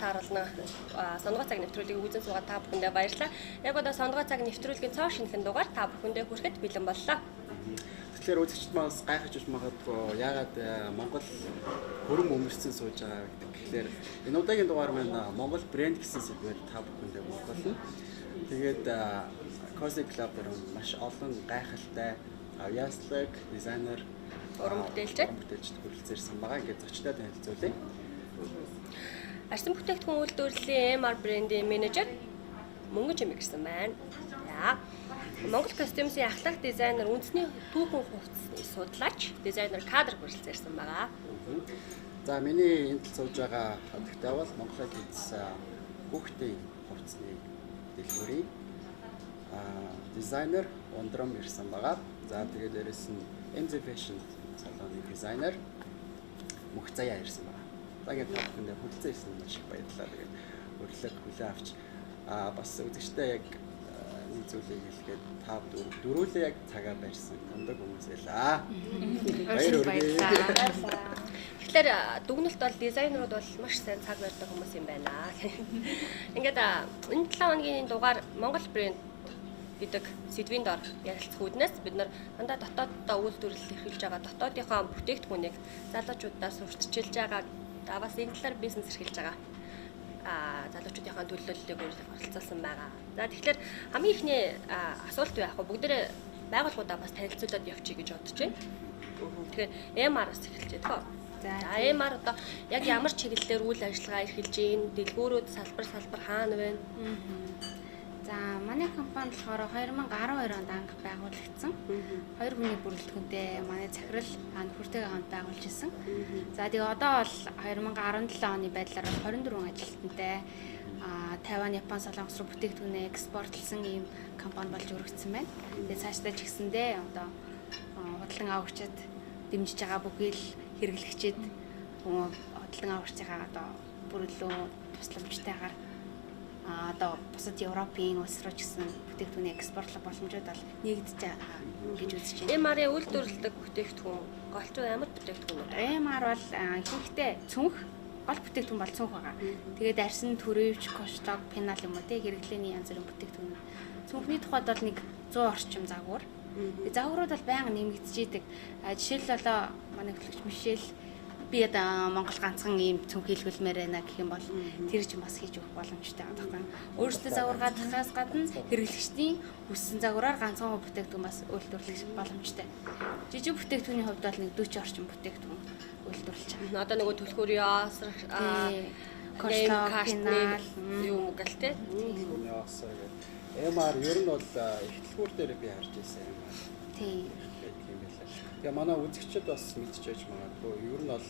тааруулна. Сондгой цаг нэвтрүүлгийг үзэн суугаад та бүхэндээ баярлалаа. Яг одоо Сондгой цаг нэвтрүүлгийн цоо шинэхэн дугаар та бүхэндээ хүрэхэд бэлэн боллоо. Тэгэхээр үзэгчд маань гайхаж иж магадгүй ягаад Монгол хөрөн өмөрсөн сууж байгаа гэдэг. Тэгэхээр энэ удаагийн дугаар маань Монгол Бренд гэсэн сэдвээр та бүхэндээ бодлоо. Тэгээд Cosy Club дээр маш олон гайхалтай авьяаслаг, дизайнер, уран бүтээлчд хүрэлцээрсэн байгаа. Ингээд зочдоо танилцуулъя. Арсан бүтээгдэхүүн үйлдвэрлэлийн MR брендийн менежер Мөнгөн Чимэг гэсэн байна. За. Монгол костюмсын ахлах дизайнер үндэсний түүхэн хувцсны судлаач, дизайнер кадр хүрэлцээрсэн байгаа. За миний энд сууж байгаа хадагтай бол Монголын Kids хүүхдийн хувцсны дэлгүүрийн дизайнер ундрам ирсэн байгаа. За тэгээд дээрэс нь MZ Fashion салоны дизайнер Мөх Заяа ирсэн байгаа. За ингээд та бүхэндээ хүрэлцэн ирсэн маш их баярлалаа. Тэгээд урилга хүлээн авч бас үзэгчтэй яг нэг зүйлийг хэлгээд та дөрүүлээ яг цагаа барьсан тундаг хүмүүс байлаа. Баярлалаа. Тэгэхээр дүгнэлт бол дизайнерууд бол маш сайн цаг барьдаг хүмүүс юм байна. Ингээд энэ 7 хоногийн дугаар Монгол Бренд гэдэг сэдвийн доор ярилцах үүднээс бид нар дандаа дотооддоо үйлдвэрлэл эрхэлж байгаа дотоодынхоо бүтээгдэхүүнийг залуучуудаас урьдчилж байгаа бас энэ талаар бизнес эрхэлж байгаа залуучуудынхаа төлөөллийг оролцуулсан байгаа. За тэгэхээр хамгийн ихний асуулт байх уу бүгдээрээ байгууллагуудаа бас танилцуулаад явчих гэж бодож байна. Тэгэхээр MR-аас эхэлж байгаа. За MR одоо яг ямар чиглэлээр үйл ажиллагаа эрхэлж гин дэлгүүрүүд салбар хаана байна? За манай компани болохоор 2012 онд анх байгуулагдсан. Хоёр хүний бүрэлдэхүүнтэй манай захирал нөхөртэйгээ хамт байгуулж ирсэн. За тэгээ одоо бол 2017 оны байдлаар 24 ажилтнтай Тайван, Япон, Солонгос руу бүтээгдэхүүнээ экспортлсон ийм компани болж өргөцсөн байна. Тэгээ цаашдаа ч гэсэндээ одоо худалдан авагчид дэмжиж байгаа бүхий л хэрэглэгчид худалдан авагчдаа одоо бүрэлдээ тусламжтайгаар одоо бусад Европын улс руу ч гэсэн бүтээгдэхүүний экспортлох боломжууд бол нэгдэж байгаа гэж үзэж байна. MR-ийн үйлдвэрлэдэг бүтээгдэхүүн голчуу ямар бүтээгдэхүүн вэ? MR бол ихэнхдээ цүнх гол бүтээгдэхүүн бол цүнх байгаа. Тэгээд арьсан, төрөвч, кошлог, пенал юм уу те хэрэглээний янз бүрийн бүтээгдэхүүн. Цүнхний тухайд бол нэг 100 орчим загвар. Загварууд бол байнга нэмэгдэж идэг. Жишээлбэл манай хөтлөгч Мишель би одоо Монгол ганцхан ийм цүнх хийлгүүлмээр байна гэх юм бол тэр чинь бас хийж өгөх боломжтой байгаа. Өөрсдөө загвар гадахаас гадна хэрэглэгчдийн хүссэн загвараар ганцхан бүтээгдэхүүн бас үйлдвэрлэх боломжтой. Жижиг бүтээгдэхүүний хувьд бол нэг 40 орчим бүтээгдэхүүн үйлдвэрлэж байгаа. Одоо нөгөө төлхөр яас коштал юм гэлтэй. MR ер нь бол ихтлгүүр дээр би харж ирсэн юм байна. Тийм. Тэгээ манай үзэгчид бас мэдчихэж магадгүй. Ер нь бол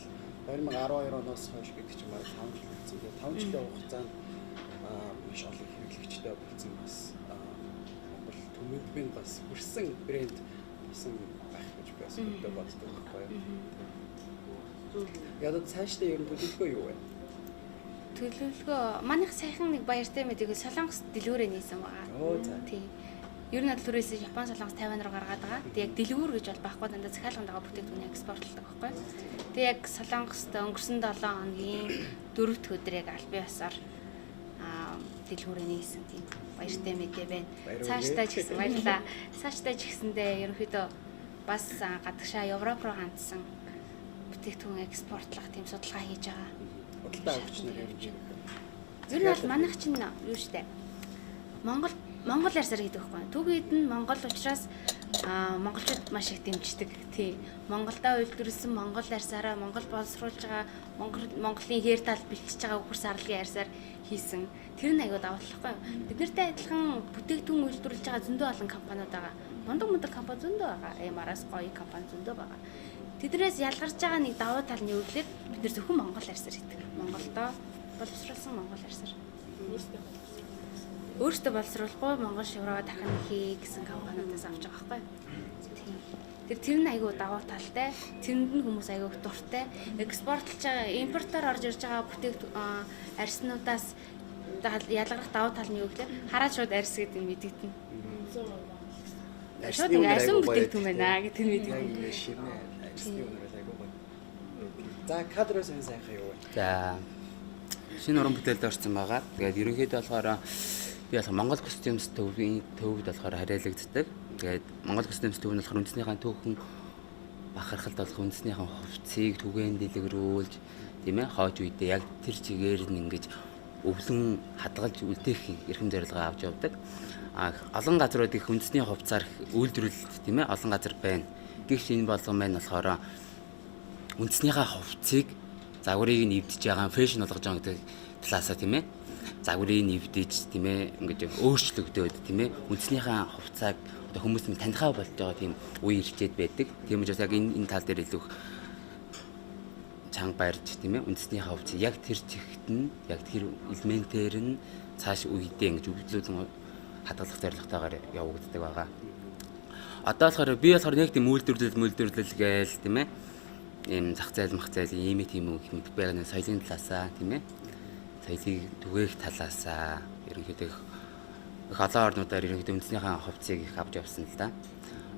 2012 оноос хойш гэдэг чинь маань 5 жил болсон. Тэгээ 5 жилийн хугацаанд маш олон хэрэглэгчтэй болсон бас Монгол төмөндмийн бас хүрсэн брэнд болсон байх гэж би бас өөртөө боддог байхгүй юу. Яг цаашдаа ер нь төлөвлөгөө юу вэ? Төлөвлөгөө манайх сайхан нэг баяртай мэдээгүй Солонгос дэлгүүрээ нээсэн байгаа. Тийм. Ер нь түрээс Япон, Солонгос, Тайван руу гаргаад байгаа. Тэг яг дэлгүүр гэж бол байхгүй дандаа захиалганд байгаа бүтээгдэхүүнийг экспортлдог байхгүй. Тэг яг Солонгост өнгөрсөн 7 хоногийн 4-р өдөр яг аль бие усаар дэлгүүрээ нээсэн тийм баяртай мэдээ байна. Цаашдаа ч гэсэн баярлаа. Цаашдаа ч гэсэндээ ерөнхийдөө бас гадагшаа Европ руу хандсан бүтээгдэхүүн экспортлох тийм судалгаа хийж байгаа. Худалдаа авагч нар явж байгаа. Ер нь бол манайх чинь юу штэ. Монгол арьсаар хийдэг байхгүй. Түүгээд нь Монгол учраас монголчууд маш их дэмждэг. Тий. Монголдоо үйлдвэрлэсэн монгол арьсаараа Монгол боловсруулж байгаа Монголын хээр тал бэлтжиж байгаа үхэр сарлгийн арьсаар хийсэн. Тэр нь аягүй даваа болохгүй. Бид нартай адилхан бүтээгдэхүүн үйлдвэрлэж байгаа зөндөө олон компаниуд байгаа. Мундаг компани зөндөө байгаа. MR-аас гоё компани зөндөө байгаа. Тэднээс ялгарч байгаа нэг даваа тал нь юу гэхээр бид нар зөвхөн монгол арьсаар хийдэг. Монголдоо боловсруулсан монгол арьсаар. Өөртөө боловсруулахгүй Монгол шивроо дахин хий гэсэн компаниудаас авч байгаа байхгүй. Тэр нь айгүй даваа талтай, тэрэнд нь хүмүүс айгүй дуртай. Экспортлж байгаа, импортоор орж ирж байгаа арьснуудаас ялгарх даваа тал нь юу гэхээр хараад шууд арьс гэдэг нь мэдэгдэнэ. Арьсан бүтээгдэхүүн байна гэдэг нь мэдэгдэнэ. Ширнэ арьсны үнээр айгүй гоё. За кадроос энэ сайхан юу вэ? За шинэ уран бүтээлд орсон байгаа. Тэгээд ерөнхийдөө болохоор би болохоор Монгол костюмс төвийн төвд болохоор хариалагддаг. Тэгээд Монгол костюмс төв нь болохоор үндэснийхээ түүхэн бахархалд болох үндэснийхээ хувцсыг түгээн дэлгэрүүлж тийм ээ хойч үедээ яг тэр чигээр нь ингэж өвлөн хадгалж үлдээх эрхэм зорилгоо авч явдаг. Олон газрууд их үндэсний хувцаар үйлдвэрлэлт тийм ээ олон газар байна. Гэвч энэ болгон маань болохоор үндэснийхээ хувцсыг загварыг нь эвдэж байгаа фэшн болгож байгаа гэдэг талаасаа тийм ээ загварыг нь эвдэж тийм ээ ингэж өөрчлөгдөөд тийм ээ үндэснийхээ хувцааг одоо хүмүүс нь танихаа болж байгаа тийм үе ирчээд байдаг. Тийм учраас яг энэ тал дээр илүү чанга барьж тийм ээ үндэснийхээ хувцсыг яг тэр чигт нь яг тэр элементээр нь цааш үедээ ингэж өвлүүлэн хадгалах зорилготойгоор явагддаг байгаа. Одоо болохоор би болохоор нэг тийм үйлдвэрлэл гээл тийм ээ ийм зах зээл ийм тийм үг мэддэг байгаа нэг соёлын талаасаа тийм ээ соёлыг түгээх талаасаа ерөнхийдөө их олон орнуудаар ерөнхийдөө үндэснийхээ хувцсыг их авч явсан л да.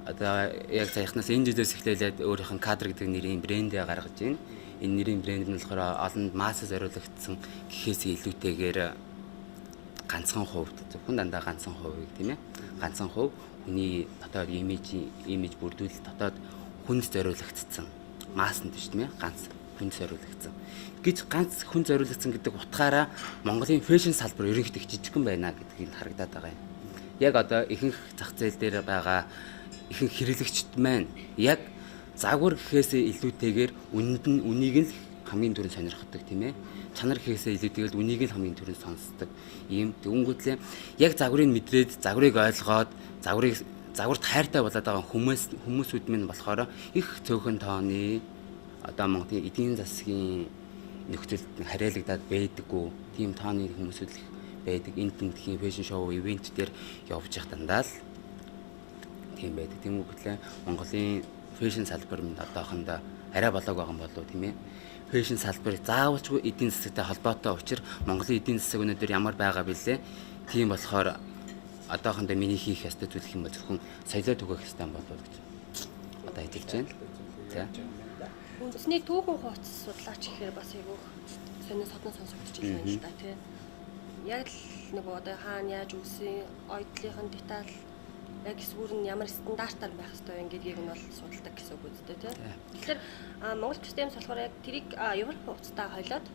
Одоо яг саяхнаас энэ жилээс эхлээд өөрийнх нь кадр гэдэг нэрийн брэндээ гаргаж байна. Энэ нэрийн брэнд нь болохоор олонд массад зориулагдсан гэхээс илүүтэйгээр ганцхан хувьд зөвхөн дандаа ганцхан хувийг тийм ээ ганцхан хувь хүний дотоод имиж бүрдүүлэлт дотоод хүнд зориулагдсан массанд биш тийм ээ ганц хүнд зориулагдсан гэж ганц хүн зориулагдсан гэдэг утгаараа Монголын фэшн салбар ерөнхийдөө жижигхэн байна гэдгийг харагдаад байгаа юм. Яг одоо ихэнх зах зээл дээр байгаа ихэнх хэрэглэгчд маань яг загвар гэхээсээ илүүтэйгээр үнийг л хамгийн түрүүнд сонирхдаг тийм ээ чанар гэхээсээ илүүтэйгээр үнийг л хамгийн түрүүнд сонсдог ийм тэгүнгүүтлээ яг загварыг мэдрээд загварыг ойлгоод загварт хайртай болоод байгаа хүмүүсүүд минь болохоор их цөөхөн тооны одоо Монголын эдийн засгийн нөхцөлд хариалагдаад байдаггүй тийм тооны хүмүүсүүд л байдаг энэ тэмдгийн фэшн шоу ивент дээр явж явах дандаа л тийм байдаг. Тэгмүүгтлээ Монголын фэшн салбар минь одоохондоо арай болоог байгаа юм болов уу тийм ээ фэшн салбарыг заавалчгүй эдийн засагтай холбоотой учраа Монголын эдийн засаг өнөөдөр ямар байгаа бэлээ. Тийм болохоор одоохондоо миний хийх ёстой зүйл юм бол зөвхөн соёлоо түгээх ёстой юм болов уу гэж одоо хэлж байна. За. Үндэсний түүхэн хувцас судлаач гэхээр бас айгүй сонин содон сонсогдож байна л да тий. Яг л нөгөө одоо хаана яаж үүсэн, ойдлынхын деталь яг эсвэл нь ямар стандартаар байх ёстой вэ гэдгийг нь бол судалдаг гэсэн үг үстэй тий. Тэгэхээр Монгол системс болохоор яг тэрийг Европ хувцастай хойлоод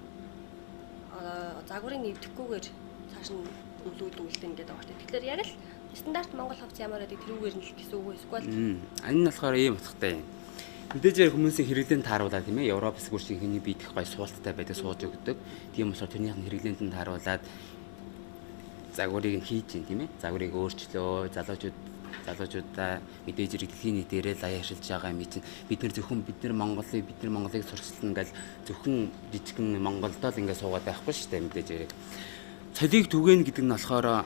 загварыг нэвдэхгүйгээр цааш нь өвлүүлэн үлдэн гэдэг байгаа шүү дээ. Тэгэхээр яг л стандарт Монгол хувцас ямар байдаг тэрүүгээр нь л гэсэн үг эсвэл энэ нь болохоор ийм утгатай юм. Мэдээж хүмүүсийн хэрэглээнд тааруулаад тийм ээ Европ эсвэл шинхний биедэх гой суулттай байдаг сууж өгдөг. Тийм болохоор тэрнийх нь хэрэглээнд тааруулаад загварыг нь хийж гин тийм ээ загварыг өөрчлөө залуучуудаа мэдээж дэлхийн нийтээрээ лаяашилж байгаа юм чинь бид нар зөвхөн бид нар Монголыг сурчлаа ингээл зөвхөн жижигхэн Монголдоо л ингээд суугаад байхгүй шүү дээ мэдээж цалийг түгээн гэдэг нь болохоор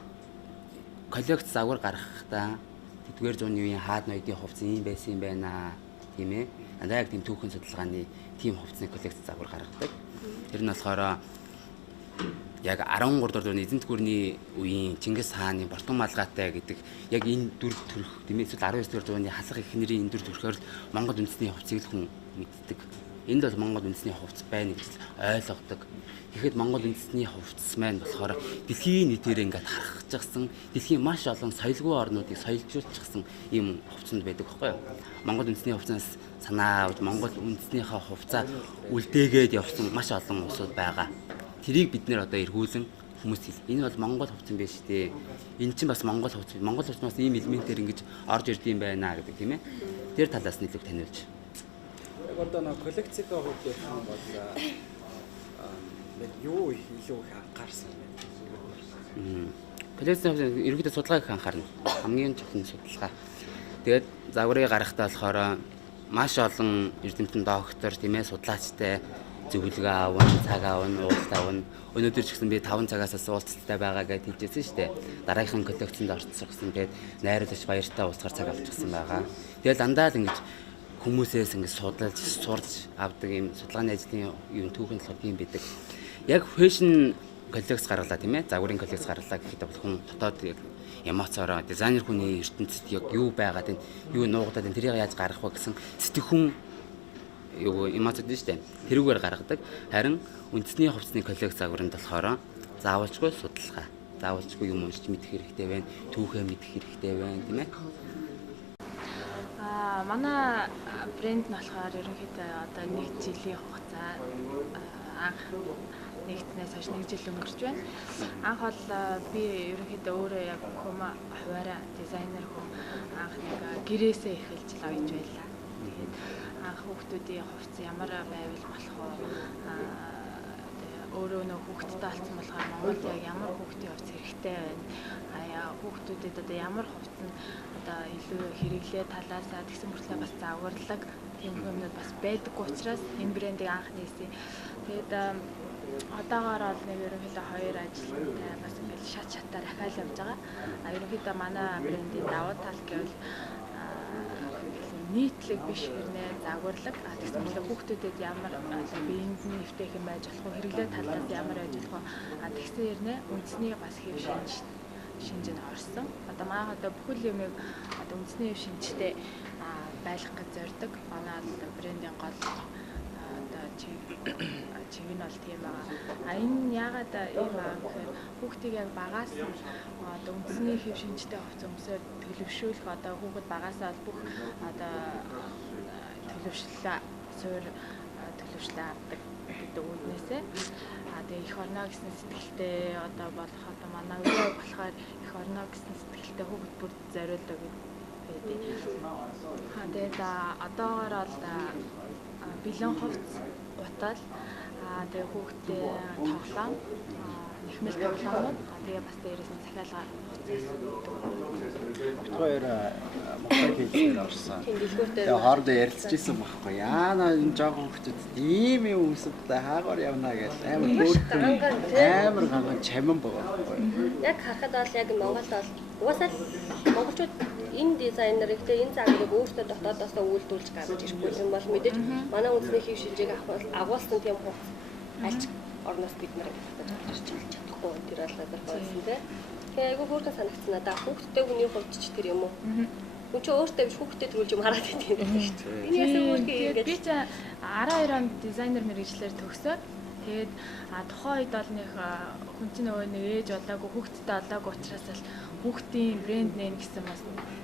коллекц загвар гаргахдаа тэдгээр зууны үеийн хаад ноёдын хувцас юм байсан юм байна тийм ээ андаа яг тийм түүхэн судалгааны тийм хувцсны коллекц загвар гаргадаг. Тэр нь болохоор яг 13 дугаар зууны эзэнт гүрний үеийн Чингис хааны Бортон малгайтай гэдэг яг энэ дүр төрх тийм ээ эсвэл 19 дугаар зууны халах эхнэрийн энэ дүр төрхөөр Монгол үндэсний хувцсыг хүн мэддэг. Энд бол Монгол үндэсний хувцас байна гэж ойлгодог. Тэгэхэд Монгол үндэсний хувцас маань болохоор дэлхийн нийтээр ингээд харахчихсан дэлхийн маш олон соёлгүй орнуудыг соёлжуулчихсан ийм хувцсанд байдаг байхгүй юу? Монгол үндэсний хувцас санаа авч Монгол үндэснийхээ хувцаа үлдээгээд явсан маш олон улсууд байгаа. Тэрийг бид нэр одоо эргүүлэн хүмүүст хэл. Энэ бол Монгол хувцас юм байна шүү дээ. Энэ чинь бас Монгол хувцас. Монгол хувцас ийм элементээр ингэж орж ирдэм байна гэдэг тийм ээ. Тэр талаас нь илүү таниулж. Яг одоо нэг коллекцийн хувьд ярих юм бол юу илүү их анхаарсан бэ? Коллекцийн хувьд ерөнхийдөө судалгааг их анхаарна. Хамгийн чухал нь судалгаа. Тэгээд загварыг гаргахтаа болохоор маш олон эрдэмтэн доктор тийм ээ судлаачтай зөвлөгөө аван, цаг аван, уулзалт аван. Өнөөдөр ч гэсэн би 5 цагаас уулзалттай байгаа гэж хэлжсэн шүү дээ. Дараагийн коллекцэнд орцсон. Тэгээд найруулагч баяртай уулзахаар цаг авчихсан байгаа. Тэгээд дандаа л ингэж хүмүүсээс ингэж сурч авдаг юм судалгааны ажлын юм түүхэн болохоор тийм байдаг. Яг фэшн коллекц гарлаа тийм ээ. Загварын коллекц гарлаа гэхэд бол хүн дотоод яг эмоцороо дизайнер хүний ертөнцид яг юу байгаад байна, юу нуугдаад байна, тэрийг яаж гаргах вэ гэсэн сэтгэхүн юу эмоцод нь шүү дээ. Тэрүүгээр гаргадаг. Харин үндэсний хувцсны коллекц загваранд болохоор заавалжгүй судалгаа. Заавалжгүй юм уншиж мэдэх хэрэгтэй байна. Түүхээ мэдэх хэрэгтэй байна, тийм ээ. Манай брэнд нь болохоор ерөнхийдөө одоо 1 жилийн хугацаа анх нэгтнээс хойш 1 жил өнгөрч байна. Анх бол би ерөнхийдөө өөрөө яг хуваараа дизайнер хүн анх нэг гэрээсээ эхэлж л оёж байлаа. Тэгээд анх хүүхдүүдийн хувцас ямар байвал болох вэ? Өөрөө нөх хүүхдтэй болсон болохоор Монголд яг ямар хүүхдийн хувцас хэрэгтэй байна? Хүүхдүүдэд одоо ямар хувцас нь одоо илүү хэрэглээ талаасаа тэгсэн мөртлөө бас загварлаг тийм юмнууд бас байдаг учраас энэ брендийг анх нээсэн. Тэгээд одоогоор бол нэг ерөнхийдөө 2 ажилтнтай бас ингээл шатаар ахаал явж байгаа. Ерөнхийдөө манай брендийн давуу тал гэвэл нийтлэг биш хэрнээ загварлаг тэгсэн мөртлөө хүүхдүүдэд ямар биеинд нь нэвтээх юм байж болох вэ? Хэрэглээ талаас ямар байж болох вэ? Тэгсэн хэрнээ үндэсний бас хэв шинжэнд орсон. Одоо манай одоо бүхэл юмыг одоо үндэсний хэв шинжтэй байлгах гэж зорддог. Манай брендийн гол одоо чиг нь бол тийм байгаа. Энэ яагаад ийм байгаа гэхээр хүүхдийг яг багаас одоо үндэсний хэв шинжтэй хувцас өмсөөр төлөвшүүлэх одоо хүүхэд багасаа бүх одоо төлөвшлөө суур төлөвшлөө авдаг гэдэг үгнээсээ тэгээ их орно гэсэн сэтгэлтэй одоо болох одоо манай үеийг болохоор их орно гэсэн сэтгэлтэй хүүхэд бүр зориулдаг гэдэг. Тэгээд одоогоор бол бэлэн хувцас гутал тэгээ хүүхдээ тоглоом нэхмэл тоглоомод тэгээ бас дээрээс нь захиалга Хоёр Монгол хэлээр орсон. Тэгээ хоорондоо ярилцчихсан байхгүй. Яана энэ жоохон хүүхдүүд ийм юм үсвэтэй хаагаар явна гэж амар ганган чамин байгаа байхгүй. Яг харахад бол яг Монголд бол угаасаа монголчууд энэ дизайнерыг те энэ загварыг өөрсдөө дотоодоосоо үйлдвэрлэж гаргаж ирэхгүй юм бол мэдээж манай үндэсний хэв шинжийг агуулсан тийм хувцас альч орноос бид нарыг гаргаж ирж чадахгүй тэр бол надад байсан те. Тэгээ айгүй хөөрхөн санагдсан надаа хүүхдтэй хүний хувьд ч тэр юм уу. Хүн чи өөртөө биш хүүхдэд рүү юм хараад байдаг юм байна шүү дээ. Энэ ясаа өөрхий ингэж би чи 12 онд дизайнер мэргэжлэр төгсөөд тэгээд тухайн үед бол нэг хүн чинь нөгөө нэг ээж болоогүй хүүхдтэй болоогүй учраас л хүүхдийн брэнд нээн гэсэн бас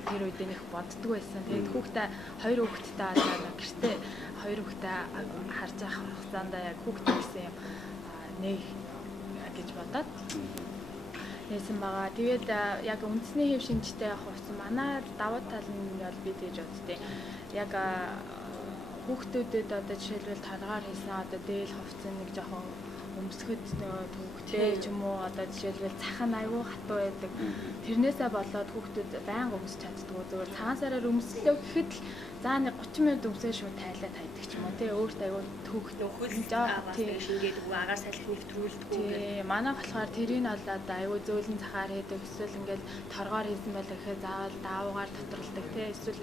тэр үед нэг боддгоо байсан. Тэгээд хүүхдээ 2 хүүхдтэй болоо гэртээ 2 хүүхдээ харж авах хугацаанд яг хүүхдээ гэсэн юм нэг гэж бодоод нээсэн байгаа. Тэгээд яг үндэсний хэв шинжтэй хувцас манай давуу тал нь бол би тэгж боддیں۔ Яг хүүхдүүдэд одоо жишээлбэл таргаар хийсэн одоо дээл хувцас нэг жоохон өмсгөд төвхтэй ч юм уу одоо жишээлбэл цах нь аюу хатуу байдаг. Тэрнээсээ болоод хүүхдүүд байнга өмсч чаддгүй зүгээр цагаан сараар өмслөө гэхэд л заа нэг 30 минут өмсөө шууд тайлаад хайдаг ч юм уу тий өөртөө аюу төвхт нөхөл жаагаад шингээд агаар салхи нэвтрүүлдэг. Манай болохоор тэрийг нь болоод аюу зөөлөн цахаар хийдэг эсвэл ингээл торгоор хийсэн байл гэхээр заавал даавуугаар доторлдог тий эсвэл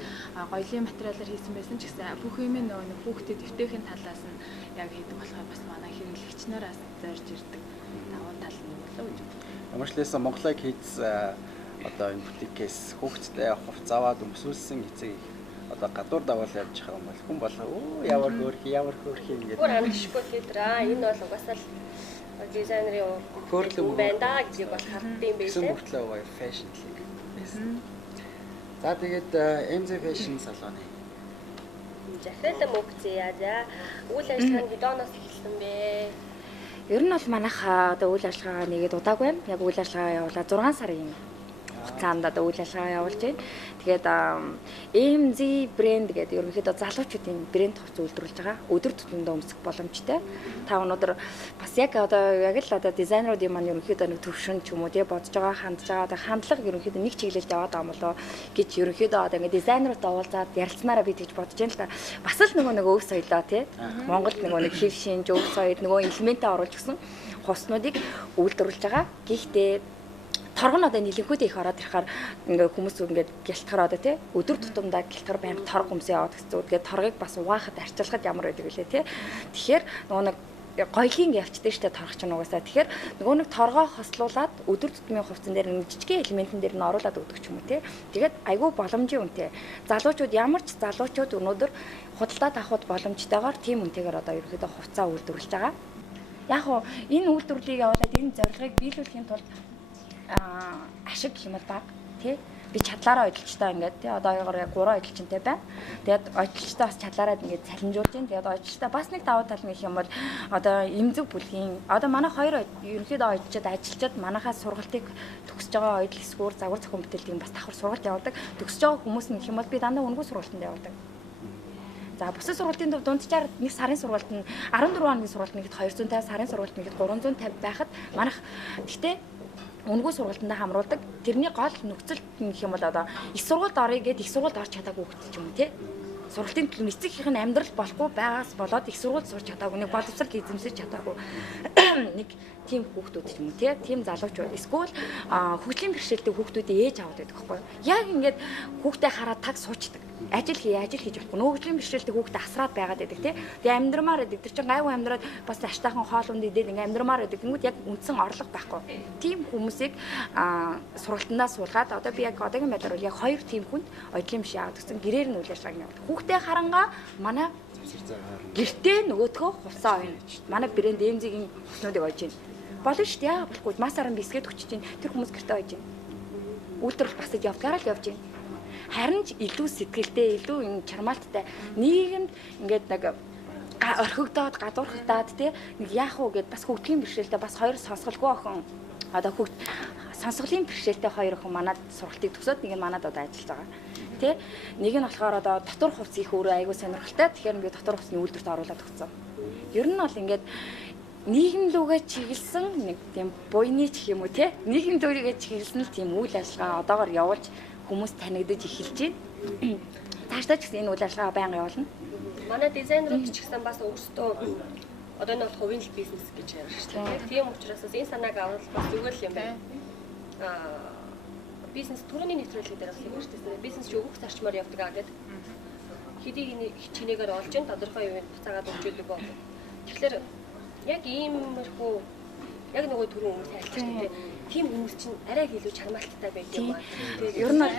гоёлын материалаар хийсэн байсан ч гэсэн бүх юм нөгөө хүүхдэд дэвтэйхэн талаас нь яг хийдэг болохоор бас манай хэрэглэгч нараас зорж ирдэг давуу тал нь болоо гэж байна. Ямар ч лээсэн Монголыг хийц одоо энэ бутикээс хүүхдтэй хувцас аваад өмсүүлсэн эцэг одоо гадуур даваал явж байгаа юм бол хүн болоо ямар хөөрхи ингээд бүр амжихгүй тэр энэ бол угаасаа л дизайнерын хөөрхөн байна да гэж бол хардсан юм байсан байлээ. хүртлээ гоё фэшн лиг байсан. За тэгээд MZ фэшн салоны Захиалан мөгцөө яа. Үйл ажиллагаа нь хэдооноос эхэлсэн бэ? Ер нь бол манайх одоо үйл ажиллагаа нэгээд удаагүй байна. Яг үйл ажиллагаа явуулаад 6 сарын хугацаанд одоо үйл ажиллагаа явуулж байна. Тэгээд MZ брэнд гэдэг ерөнхийдөө залуучуудын брэнд хувцас үйлдвэрлэж байгаа. Өдөр тутмын өмсөх боломжтой. Та өнөөдөр бас яг л одоо дизайнеруудын маань ерөнхийдөө нэг төвшин ч юм уу тий бодож байгаа хандж байгаа одоо хандлага ерөнхийдөө нэг чиглэлд яваад байгаа юм болоо гэж ерөнхийдөө одоо ингээд дизайнеруудаа уулзаад ярилцсанараа би тэгж бодож байна л да. Бас л нөгөө өв соёлоо тий Монголд нэг хэв шинж өв соёл нөгөө элементээ оруулж гисэн хувцснуудыг үйлдвэрлэж байгаа. Гэхдээ торгон одоо нэлэнхүүдээ их ороод ирэхээр ингээ хүмүүс ингээд гэлтгэр одоо тий өдөр тутамдаа гэлтгэр байнга торг өмсөө яваад гэсэн. Тэгээд торгыг бас угаахад арчилахад ямар байдаг вүлээ тий. Тэгэхээр нөгөө нэг гоёлын явчтай штэ торгч нь угаасаа. Тэгэхээр нөгөө нэг торгоо хослуулаад өдөр тутмын хувцсан дээр нэг жижигхэн элементэн дээр нь оруулаад өгдөг ч юм уу тий. Тэгээд айгүй боломжийн үнэтэй. Залуучууд ямар ч залуучууд өнөөдөр худалдаа авахд боломжтойгоор тийм үнэтэйгээр одоо ерөөдөө хувцаа үйлдвэрлэж байгаа. Яг уу энэ үйлдвэрлэлийг явуулаад энэ зорилгыг биелүүлэхийн тулд ашиг гэх юм бол баг тий би чадлаараа ойдлчтай ингээд тий одоо яг 3 ойдлчтай байна. Тэгээд ойдлчтай бас чадлаараа ингээд цалинжуулж байна. Тэгээд ойдлчтай бас нэг давуу тал нь гэх юм бол одоо эмзэг бүлгийн одоо манай хоёр ерөнхийдөө ойдлчид ажилчид манайхаас сургалтыг төгсөж байгаа ойдл эсгүүр загвар зохион бүтээлтийн бас давхар сургалт явуулдаг. Төгсөж байгаа хүмүүс нь гэх юм бол би дандаа үнэгүй сургалтанд явуулдаг. За бусад сургалтын дунджаар нэг сарын сургалт нь 14 хоногийн сургалт нэгэд 250, сарын сургалт нэгэд 350 байхад манайх гэхдээ үнэгүй сургалтандаа хамруулдаг. Тэрний гол нөхцөл гэх юм бол одоо их сургуульд орё гэд их сургуульд орч чадаагүй хөлт юм тий. Сургалтын төлөв эцэгийнх нь амьдрал болохгүй байгаас болоод их сургуульд сурч чадаагүй, нэг боловсрал эзэмсэж чадаагүй нэг тийм хүүхдүүд ч юм уу тий. Тийм залуучууд эсвэл хөгжлийн бэрхшээлтэй хүүхдүүдээ ээж аваад байдаг байхгүй юу? Яг ингээд хүүхдээ хараад таг суучдаг. Ажил хийж болохгүй. Хөгжлийн бэрхшээлтэй хүүхдээ асраад байгаад байдаг тий. Тэгээ амьдрмаар байдаг. Тэр чинь гайгүй амьдраад бас аштайхан хоол унд идээд ингээд амьдрмаар байдаг. Тэнгүүд яг үндсэн орлого байхгүй. Тийм хүмүүсийг сургалтандаа суулгаад одоо би яг одоогийн байдлаар яг 2 тийм хүнд ойдлын биш яагаад гэсэн гэрээр нь үйл ажиллагааг явуулдаг. Хүүхдээ харангаа манай гэртээ нөгөөдхөө хувцаа ойно. Манай брэнд эмзигийн хувцнуудыг ойж байна. Болно шүү дээ. Яа болохгүй. Масаараа бисгэд өчөж чинь тэр хүмүүс гэртээ ойж байна. Үйлдвэрлэл бас явдгаараа л явж байна. Харин ч илүү сэтгэлтэй, илүү энэ чармаалттай нийгэмд ингээд нэг орхигдоод, гадуурхагдаад тий нэг яах вэ гэд бас хөгжлийн бэрхшээлтэй бас 2 сонсголгүй охин одоо сонсголын бэрхшээлтэй 2 охин манад сургалтыг төгсөөд нэг нь манад одоо ажиллаж байгаа. Тий нэг нь болохоор одоо дотор хувц их өөрөө айгүй сонирхолтой. Тэгэхээр би дотор хувцсны үйлдвэрт оруулаад өгсөн. Ер нь бол ингээд нийгэм лүгээ чиглэсэн нэг тийм буйны ч юм уу тий нийгэм лүгээ чиглэсэн л тийм үйл ажиллагаа одоогоор явуулж хүмүүс танигдаж эхэлж байна. Цаашдаа ч гэсэн энэ үйл ажиллагаа байнга явуулна. Манай дизайнерууд ч гэсэн бас өөрсдөө одоо энэ бол хувийн бизнес гэж ярьж байна. Тийм учраас энэ санааг авах бас зүгээр л юм байна. Бизнес түрүүний нэвтрүүлэг дээр бас ярьж байсан. Бизнес ч өгөх зарчмаар явдаг гэдэг. Хэдийг хичнээнээр олж ин тодорхой юм буцаагаад өгчүүлдэг боо. Тэгэхээр яг иймэрхүү яг нөгөө түрүү хүмүүс айлчдаг тийм хүмүүс чинь арай илүү чармаалттай байдаг юм байна. Ер нь бол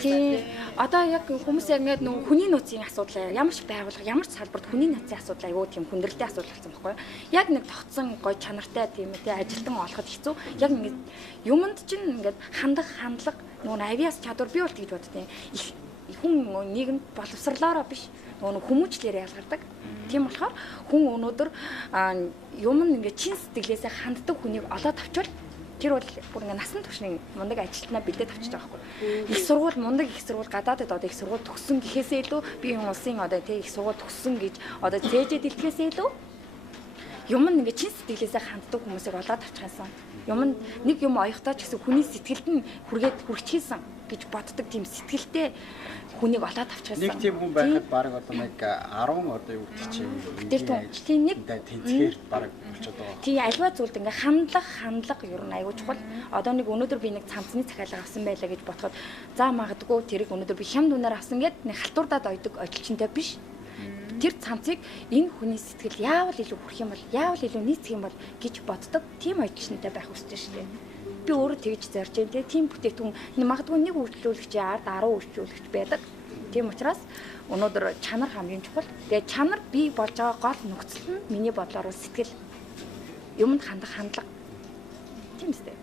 тийм одоо яг хүмүүс яг ингээд нөгөө хүний нөөцийн асуудал ямар ч байгууллага ямар ч салбарт хүний нөөцийн асуудал аюу тийм хүндрэлтэй асуудал болсон байхгүй юу? Яг нэг тогтсон гоё чанартай тийм үү те ажилтан олоход хэцүү. Яг ингээд юмд чинь ингээд хандлага нөгөө авиас чадвар бий болт гэж боддیں۔ Хүн нийгэмд боловсрлоороо биш нөгөө хүмүүжлэрээ ялгардаг. Тийм болохоор хүн өнөөдөр юм ингээд чин сэтгэлээсээ ханддаг хүнийг олоод авчвал тэр бол бүр ингээд насан туршийн мундаг ажилтнаа бэлдээд авчиж байгаа байхгүй. Их сургууль мундаг их сургууль гадаадд одоо их сургууль төгссөн гэхээсээ илүү би улсын одоо тий их сургууль төгссөн гэж одоо зээжэд илтгэхээсээ илүү юм ингээд чин сэтгэлээсээ ханддаг хүмүүсийг олоод авчих юмсан. Юм нэг юм оёхдоо ч гэсэн хүний сэтгэлд нь хүрчихсэн гэж боддог тийм сэтгэлтэй хүнийг олоод авчихсан. Нэг тийм хүн байхад баг одоо нэг 10 одоо юу гэдэг чинь тийм нэг тэнцгээр баг болчиход байгаа. Тийм альва зүйлд ингээ хандлага ер нь аягүй чухал. Одоо нэг өнөөдөр би нэг цамцны захиалга авсан байлаа гэж бодоход за магадгүй тэрийг өнөөдөр би хямд үнээр авсан гэд нэг халтурдаад ойдог ожилчинтай биш. Тэр цамцыг энэ хүний сэтгэл яавал илүү хүрх юм бол яавал илүү нийцэх юм бол гэж боддог тийм ожилчинтай байх хүсэж шүү дээ. Би өөрөө тэгж зарж байна тийм бүтээтгүн магадгүй нэг үйлчлүүлэгчийн ард 10 үйлчлүүлэгч байдаг. Тийм учраас өнөөдөр чанар хамгийн чухал. Тэгээ чанар бий болж байгаа гол нөхцөл нь миний бодлоор сэтгэл юмд хандлага. Тийм үстэй.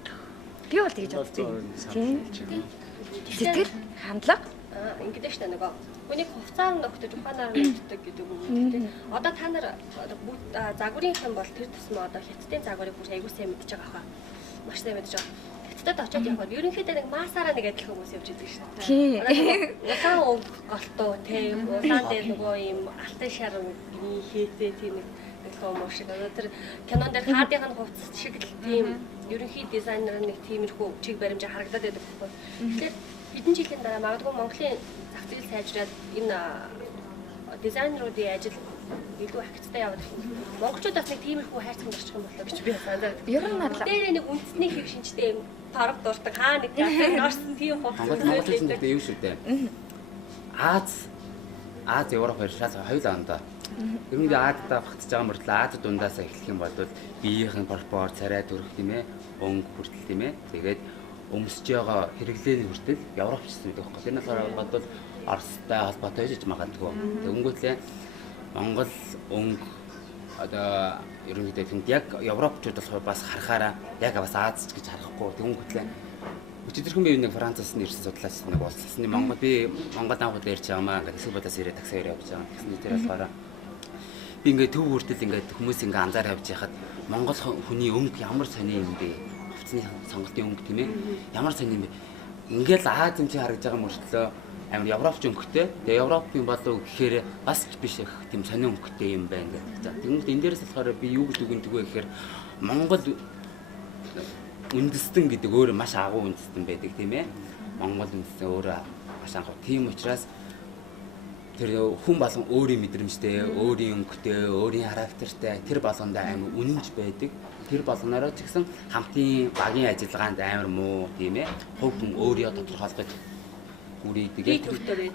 Би бол тэгж боддог. Тийм. Сэтгэл хандлага ингэдэж шнэ нөгөө үнийг хувцаар ногтож ухаанаар ногтдог гэдэг үг. Одоо та нар бүгд загварынхан бол тэр тусмаа одоо хятадын загварыг бүр аягүй сайн мэдж байгаа хаа. Маш сайн мэдж байгаа. Хятадд очиод явхаар ерөнхийдөө нэг масаараа нэг адилхан хүмүүс явж идэг шнэ. Тийм. Улаан өг голтоо тийм улаан дээр нөгөө юм алтан шар хийтэй тийм нэг хүмүүс шиг. Одоо тэр кинон дээр хаадын хувцас шиг л тийм ерөнхий дизайнер нэг тиймэрхүү чиг баримжаа харагдаад байдаг байхгүй. Тэгэхээр хэдэн жилийн дараа магадгүй Монголын зах зээл сайжраад энэ дизайнеруудын ажил илүү хагцтай яваад монголчуудаас нэг тиймэрхүү хайрцаг гарчих юм болоо гэж би санаад. Ер нь надлаа. Тэр нэг үндэсний хэв шинжтэй юм парк дуртай хаа нэг орсон тийм хувцас монголчууд юу шүү дээ. Аз Европ хоёршаас хоёулаа ондоо. Ер нь Ааддаа багтж байгаа мөртлөө Аад дундаасаа эхлэх юм бол биеийн пропорц, царай төрөх тийм ээ, өнгө хүртэл тийм ээ. Тэгээд өмсөж байгаа хэрэглээний хүртэл Европчсан гэдэг байхгүй. Тэр нь бол Оростой холбоотой гэж магадгүй. Тэгэнгүүтлээ Монгол өнгө одоо ерөнхийдөө тэнд яг Европчууд болохоор бас харахаараа яг бас Азч гэж харахгүй тэгүн хөтлөө. Өчигдөрхөн би нэг Францаас нэрсэн судлаач нэг уулзсан. Монгол би Монгол анхуд ярьж байгаа маа ингээд эсвэл бодос ирээ таксаар явж байгаа. Тэгсний дээр болохоор би ингээд төв хүртэл ингээд хүмүүс ингээд анзаар авч яхад Монгол хүний өнгө ямар сони юм бэ? Хувцсны сонголтын өнгө тийм ээ. Ямар сони юм бэ? Ингээл Аз юм чи харагдж байгаа мөртлөө амар Европч өнгөтэй. Тэгээ Европын болов гэхээр бас биш их тийм сони өнгөтэй юм байна гэдэг. Тэгмэд энэ дээрээс болохоор би юу гэж үгэндэг вэ гэхээр Монгол үндэстэн гэдэг өөр маш агуу үндэстэн байдаг тийм ээ. Монгол үндэстэн өөрөө маш агуу. Тийм учраас тэр хүн болгон өөрийн мэдрэмжтэй, өөрийн өнгөтэй, өөрийн характертай тэр болгондоо амар үнэнч байдаг. Тэр болгонороо ч гэсэн хамтын багийн ажиллагаанд амар муу тийм ээ. Хувь хүн өөрийгөө тодорхойлох үрийдэг.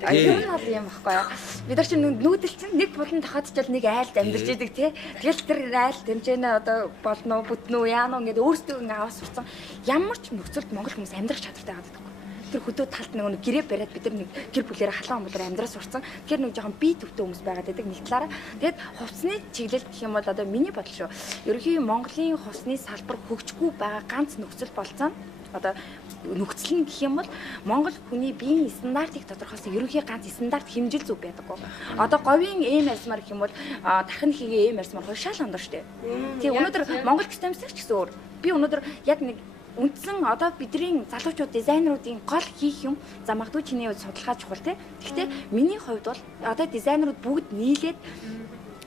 Аюул нь бол юм баггүй юу? Бид нар чинь нүүдэл чинь нэг булан тохиодчвал нэг айлд амьдарч идэг тий. Тэгэл тэр айл тэмцээнэ одоо болно уу, бүтнэ үү, яана уу ингээд өөрсдөө ингээ аваад сурцсан. Ямар ч нөхцөлд монгол хүмүүс амьдрах чадвартай байдаг. Тэр хөдөө талд нэг гэрээ бариад бид нар нэг гэр бүлээр халуун амлаар амьдрах сурцсан. Тэгэхээр нэг жоохон бие төвтэй хүмүүс байгаад байдаг нэг талаараа. Тэгэд хувцсны чиглэлд гэх юм бол одоо миний бодол шүү. Ерөнхийдөө Монголын хувцсны салбар хөгжихгүй байгаа ганц нөхцөл болцоо одоо нөхцөл нь гэх юм бол Монгол хүний биеийн стандартыг тодорхойлсон ерөнхий ганц стандарт хэмжил зүг байдаггүй. Одоо говийн эм ярьсмаар гэх юм бол дахин хийгээ эм ярьсмаар хоёр шал ондоо штэ. Тий өнөөдөр Монгол системсч гэсэн өөр. Би өнөөдөр яг нэг үндсэн одоо бидний залуучууд дизайнеруудын гол хийх юм за магадгүй чиний хувьд судалгаа чухал тий. Гэхдээ миний хувьд бол одоо дизайнерууд бүгд нийлээд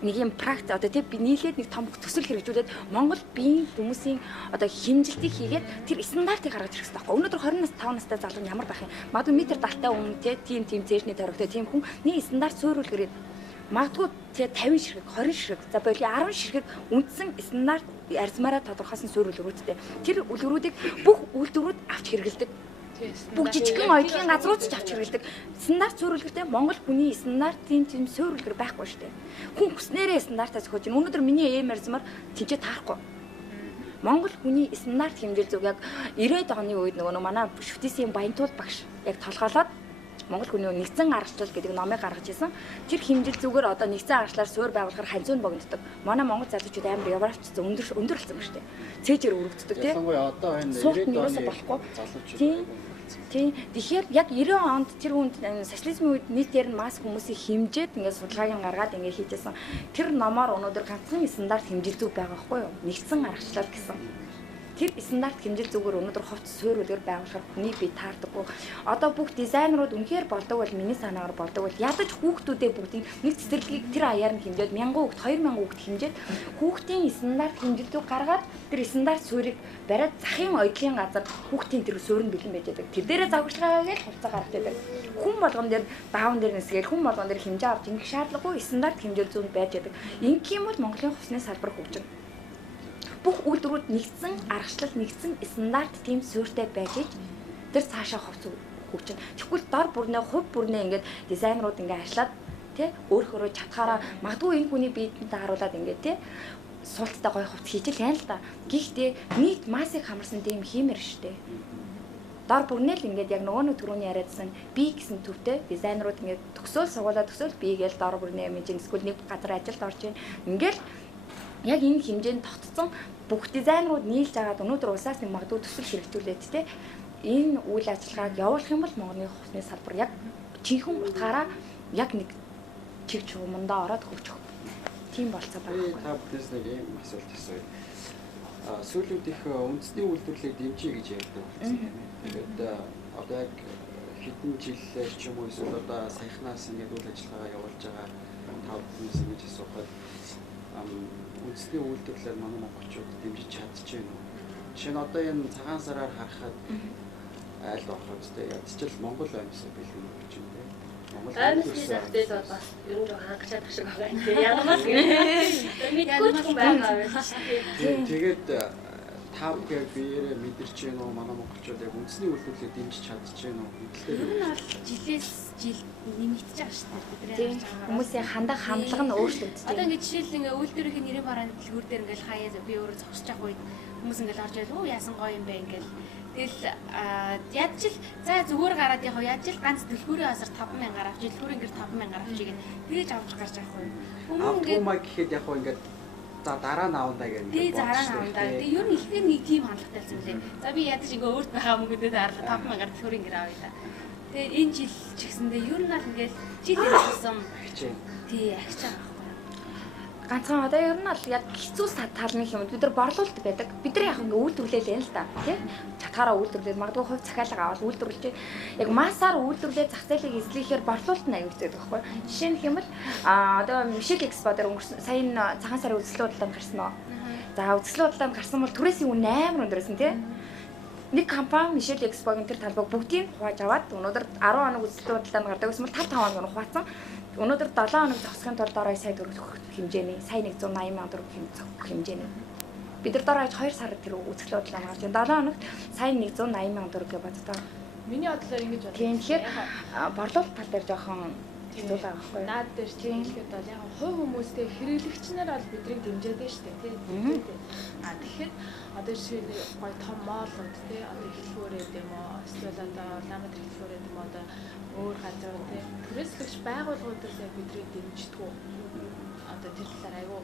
нэг юм практик одоо тий би нийлээд нэг том төсөл хэрэгжүүлээд Монгол биеийн хүмүүсийн одоо хэмжилтийг хийгээд тэр стандартыг гаргаж ирэх хэрэгтэй байхгүй. Өнөөдөр 25 настай залуу ямар байх юм? Магадгүй метр 70-тай хүн тий тийм зээжний тойрогтой тийм хүн нэг стандарт суурилгэрээ магадгүй тий 50 ширхэг 20 ширхэг за боли 10 ширхэг үндсэн стандарт арзмаараа тодорхойлсон суурилгэрүүдтэй. Тэр үлгэрүүдийг бүх үйлдвэрүүд авч хэрэгэлдэг. Бүгд жижигхэн оюутны газрууд ч авч хэрэглэдэг. Стандарт суурилгэртэй Монгол хүний стандартын тийм суурилгэр байхгүй шүү дээ. Хүн хүснээрээ стандартаа зохиож байна. Өнөөдөр миний эм ярьсмаар тэнцээ таарахгүй. Монгол хүний стандарт хэмжил зүг яг 90-ад оны үед нөгөө манай шүтээсийн Баянтуул багш яг толгоолоод Монгол хүний нэгдсэн аргачлал гэдэг номыг гаргаж ирсэн. Тэр хэмжил зүгээр одоо нэгдсэн аргачлалаар суур байгуулахаар ханзуун богиноддог. Манай монгол залуучууд амар яваарчсан өндөр болсон ба штэ. Цээжээр өргөддөг тий. Одоо энэ 90-ад оны болохгүй. Тийм. Тэгэхээр яг 90 онд тэр хүнд социализмын үед нийтээр нь масс хүмүүсийг хэмжээд ингээд судалгааг нь гаргаад ингээд хийжсэн. Тэр номоор өнөөдөр ганцхан стандарт хэмжил зүг байгаа байхгүй юу? Нэгдсэн аргачлал гэсэн. Тэр стандарт хэмжил зүгээр өнөөдөр хувцс суурилгэр байгуулахаар хүний бие таардаггүй. Одоо бүх дизайнерууд үнэхээр болдог бол миний санаагаар болдог бол ядаж хүүхдүүдээ бүгдийг нэг цэцэрлэгийг тэр аяар нь хэмжээд 1000 хүүхд 2000 хүүхд хэмжээд хүүхдийн стандарт хэмжилтийг гаргаад тэр стандарт суурийг бариад захын оёдлын газар хүүхдийн тэр суурь нь бэлэн байж байдаг. Тэр дээрээ загварчлагаа гэж хувцас гаргаж байдаг. Хүн болгон дээр даун дээр нэсгээл хүн болгон дээр хэмжээ авч ингэх шаардлагагүй стандарт хэмжил зүүн байж байдаг. Ингэх юм бол Монголын хувцсны салбар хөгжинэ. Бүх үйлдвэрүүд нэгдсэн аргачлал нэгдсэн стандарт тийм суурьтай байж тэр цаашаа хувцс хөгжинэ. Тэгвэл дор бүрнээ хувь бүрнээ ингээд дизайнерууд ингээд ажиллаад тий өөрөөрөө чадхаараа магадгүй энэ хүний биедэнд тааруулаад ингээд тий суулттай гоё хувцс хийж л яана л да. Гэхдээ нийт массыг хамарсан тийм хиймэр штэ. Дор бүрнээ л ингээд яг нөгөө түрүүний яриадсан би гэсэн төвтэй дизайнерууд ингээд төгсөөл сугуулаад төгсөөл би гээл дор бүрнээ хэмжин эсвэл нэг газар ажилд орж ийн. Ингээл яг энэ хэмжээнд тогтцсон бүх дизайнерууд нийлж агаад өнөөдөр улсаас нэг магадгүй төсөл хэрэгжүүлээд те энэ үйл ажиллагааг явуулах юм бол Монголын хувцсны салбар яг чихэн утгаараа яг нэг чиг чугамдаа ороод хөгжих. Тийм болцоо байгаа. Та бүхнээс нэг юм асуулт асууя. Сүүлүүд их үндэсний үйлдвэрлэлийг дэмжиж гэж ярьдаг болсон юм. Тэгээд одоо яг хэдэн жилээр ч юм уу эсвэл одоо саяхнаас ингээд үйл ажиллагаа явуулж байгаа та бүхнээс ингэж асуухад үндэсний үйлдвэрлэлээр манай монголчууд дэмжиж чадчихэв үү? Жишээ нь одоо энэ цагаан сараар харахад айл болох үстэй ядчил Монгол амьсгал бэлэн гэж юм дээ. Монгол амьсгал дээл бас ер нь жоохон хангачаад ах шиг байгаа юм тийм янамаас мэдгүй ч юм байгаа юм. Тэгээд та бүхэн биеэрээ мэдэрч гэнэ үү манай монголчууд яг үндэсний үйлдвэрлэлийг дэмжиж чадчихэв үү? Энэ нь бол жилээс жил нэмэгдэж байгаа шүү дээ. Тийм хүмүүсийн хандах хандлага нь өөрчлөгдөж байна. Одоо ингээд жишээл ингээ үйлдвэрийн нэрийн барааны дэлгүүр дээр ингээл хаяа би өөрөө зогсож явах үед хүмүүс ингээл орж ирэл оо яасан гоё юм бэ ингээл тэгэл яаж л за зүгээр гараад яг яаж л ганц дэлгүүрийн хасар 5000 авч дэлгүүрийн гэр 5000 авч игээд тэрэж авч гарч явах юм. Хүмүүс ингээд гэхэд яг ингээд За дараа нь авандаа гэх юм. Тий зараа авандаа. Тэгээ ер нь ихэнх нэг тийм хандлагатай байсан юм лээ. За би ядаж ингээ өөрт байгаа мөнгөдөө дарлаа 5,000 төгрөг ингээ авъя та. Тэгээ энэ жил ч гэсэндээ ер нь л ингээл жилээр болсон. Тий ахиж байгаа. Ганцхан одоо ер нь л яг хэцүү талны юм. Бид нар борлуулалт байдаг. Бид нар яг ингээ үйлдвэрлээл юм л да. Тий? Чатгаараа үйлдвэрлээд магадгүй хувь захиалга аваад үйлдвэрлэж яг массаар үйлдвэрлээд зах зээлийг эзлэхээр борлуулалт нь аюул гэдэг байхгүй. Жишээ нь хэмэл одоо Мишель Эксподер өнгөрсөн сая цагаан сарын үзэсгэлэн худалдаанд гарсан нь. За үзэсгэлэн худалдаанд гарсан бол түрээсийн үн амар өндөрсөн тий? Нэг компани Мишель Экспогийн тэр талбайг бүгдийг хувааж аваад өнөөдөр 10 хоног үзэсгэлэн худалдаанд гардаг гэсэн бол 5 хоног нь хуваацсан. Өнөөдөр 7 хоног зогсохын тулд орой сая төгрөг хэмжээний, сая 180,000 төгрөг хэмжээний. Бид нар дорож 2 сар тэр үзэсгэлэн худалдаанд гарч 7 хоногт сая 180,000 төгрөг гэж боддоо. Миний бодлоор ингэж бодлоо. Тэгэхээр борлуулалт тал дээр жоохон хэцүү байгаа байхгүй юу? Наад дээр тийм хэлэхэд бол яг хувь хүмүүстэй хэрэглэгчнэр бол бидрийг дэмжиж дээ шүү дээ тийм. Тэгэхээр одоо жишээлбэл гоё том моолууд тийм одоо хэлхүүрээд юм уу эсвэл одоо ламад хэлхүүрээд юм уу одоо өөр газрууд тийм түрээслэгч байгууллагуудаас бидрийг дэмждэг. Одоо тэр талаар аягүй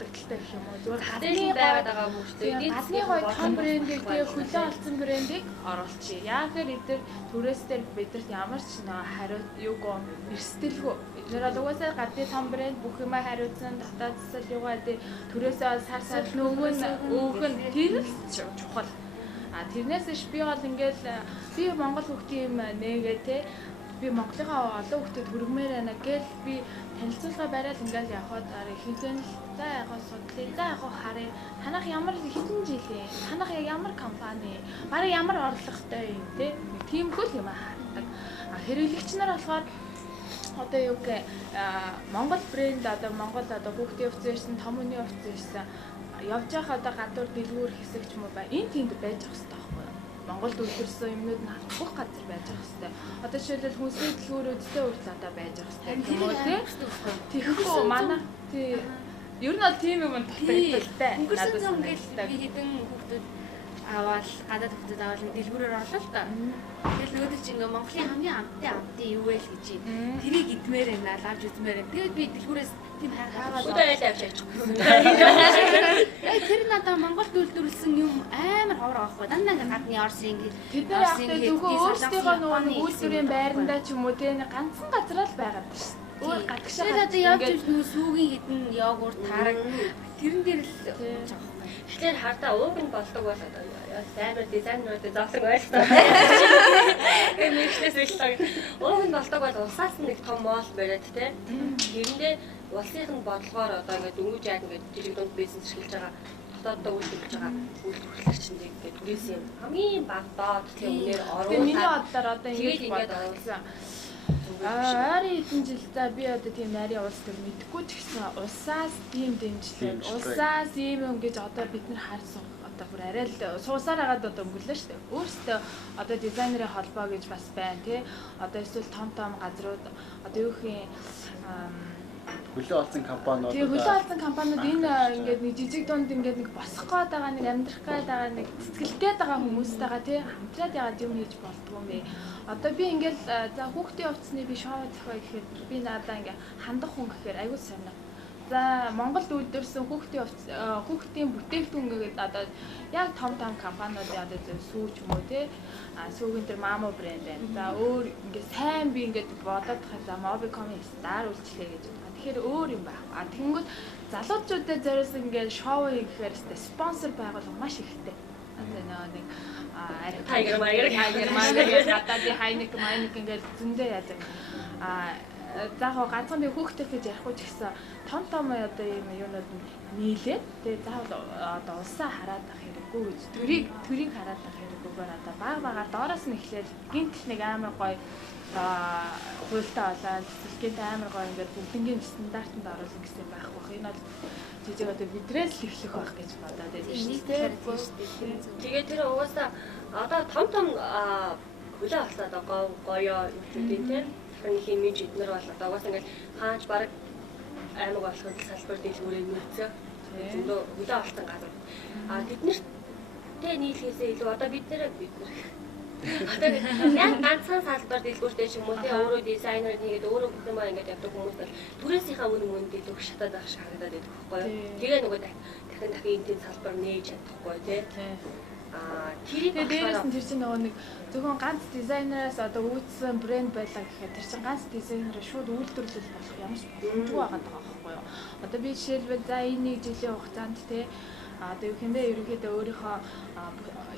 дутагдaltaй гэх юм уу зүгээр гадны байгаад байгаа юм шүү дээ. Гадны гоё том брендийг тэгээ хөлөө олцсон брендийг оруулчих. Яг тэр эдгээр түрээс дээр бидэрт ямар ч хариу юуг эрсдэлгүй. Эдгээр бол угаасаа гадны том брэнд бүх юмаа хариуцсан дотоод засал юугаа дээ түрээсээ сар сар нөгөө нь өөхөн тэр л чухал. Тэрнээс ш би бол ингээл би Монгол хүүхдийн юм нээгээ те би Монголынхаа олон хүүхдэд хүргэмээр байна гэл би танилцуулга бариад ингээл явхад ихэнх нь за яг судлаа за яг харъя танах ямар хэдэн жилийн танах яг ямар компани бараг ямар орлоготой юм те тиймгүй л юм хардаг. Хэрэглэгч нар болохоор одоо юу гэ Монгол брэнд одоо Монгол одоо хүүхдийн хувьцаа ирсэн том хүний хувьцаа ирсэн явж байгаа одоо гадуур дэлгүүр хэсэг ч юм уу энэ тиймд байж ах хэрэгтэй байхгүй юу? Монголд үйлдвэрсэн юмнууд нь хавчих газар байж ах хэрэгтэй. Одоо жишээлбэл хүнсний дэлгүүрүүдтэй үрдэл одоо байж ах хэрэгтэй юм уу тий? Тэгэхгүй манай тий ер нь бол тийм юм дутагдaltaй. Өнгөрсөн зам ингээл би хэдэн хүүхдүүд аваад гадаад хүүхдүүд аваад дэлгүүрээр орлоо л та. Тэгэл өөдөл чи ингээ Монголын хамгийн амттай юу вэ гэж тэрийг идмээр байна авч үзмээр байна. Тэгээд би дэлгүүрээс тийм хайгаад удаа айл авч яачих. Тэр надаа Монголд үйлдвэрлэсэн юм амар ховор аахгүй. Дандаа ингээ гадны Орсын ингээ тэд нар яг зөвхөн өөрсдийнхөө нөгөө үйлдвэрийн байрандаа ч юм уу тий ганцхан газар л байгаад байна шүү. Өөр гадагшаа. Тэгээд одоо явж ирж нүү сүүгийн хідэн йогурт тараг тэрэн дээр л Тэгэхээр хардаа ууг нь болдог бол одоо амар дизайнеруудад зовлон ойлголоо. Эмэгчлээс үйлчлэг. Ууг нь болдог бол улсаас нэг том моол бариад те. Тэрэндээ улсынх нь бодлогоор одоо ингээд дөнгөж яг ингээд жижиг дунд бизнес эрхэлж байгаа дотооддоо үйлдвэрлэж байгаа үйлдвэрлэгч нь ингээд түрээсийн хамгийн баг доод тийм үнээр оруулаад. Тэгээ миний бодлоор одоо ингэж бодлоо. Арийн хэдэн жил за би одоо тийм нарийн улс төр мэдхгүй ч гэсэн улсаас тийм дэмжлэг улсаас ийм юм гэж одоо бид нар харсан одоо бүр арай л суусаар хагаад одоо өнгөрлөө шүү дээ. Өөртөө одоо дизайнерын холбоо гэж бас байна тий. Одоо эсвэл том газрууд одоо юу гэх юм хөлөө олсон компаниуд тий хөлөө олсон компаниуд энэ ингээд нэг жижиг дунд ингээд нэг босох гээд байгаа нэг амьдрах гээд байгаа нэг цэцгэлтэй байгаа хүмүүстэйгээ тий хамтраад яагаад юм хийж болдгоо юм бэ? Одоо би ингээл за хүүхдийн хувцсны би шоу зохио гэхэд би надаа ингээ хандах хүн гэхээр аягүй сонир. За Монголд үйлдвэрсэн хүүхдийн бүтээгдэхүүн гэдэг одоо яг том компаниуд одоо сүүч юм уу те сүүгийн тэр Монгол Бренд байна. За өөр ингээ сайн би ингээ бодоод хаа за Mobicom-ийн стар үйлчлэгээ гэж байна. Тэгэхээр өөр юм байна. Тэгэнгүүт залуучуудад зориулсан ингээ шоу гэхээр спонсор байгуулга маш ихтэй. Одоо нэг Tiger гадаадын хайник ингээд зөндөө яадаг. Заахаа ганцхан би хүүхдээ гэж ярихгүй ч гэсэн том одоо ийм юунууд нийлээд тэгээ заавал одоо улсаа хараад ах хэрэггүй гэж төрийг хараад ах хэрэггүйгээр одоо бага доороос нь эхлээл гинт нэг амар гоё хуйлтаа болоод цэцэлгээтэй амар гоё ингээд бүгднгийн стандартанд оруулах гэсэн байх бах. Энэ бол жижиг одоо бидрээс л эхлэх байх гэж бодоод байдаг шүү дээ. Тэгээ тэр угаасаа одоо том хөлөө олсоо одоо гоёо юмчүүдийн тийм их имиж эднэр бол одоо угаасаа ингээд хаач баг аймаг болохын салбар дэлгүүрээ нөөцөө зөндөө хөлөө олсон газар. Тэднэртэй нийлхээсээ илүү одоо бид нэр Яг ганцхан салбар дэлгүүртэй ч юм уу тий өөрөө дизайнер хийгээд өөрөө бүх юмаа ингээд явдаг хүмүүс бол түрээсийнхаа үнэн илүү шатаад байх шиг харагдаад байдаг байхгүй юу. Тэгээ нөгөө дахин энэ салбар нээж чадахгүй тий. Тэгээ дээрээс нь тэр чинь нөгөө нэг зөвхөн ганц дизайнераас одоо үүдсэн брэнд байлаа гэхэд тэр чинь ганц дизайнераа шууд үйлдвэрлэл болох ямар ч боломжгүй байгаа байхгүй юу. Одоо би жишээлбэл за энэ нэг жилийн хугацаанд тий одоо юу хэмбэ ерөнхийдөө өөрийнхөө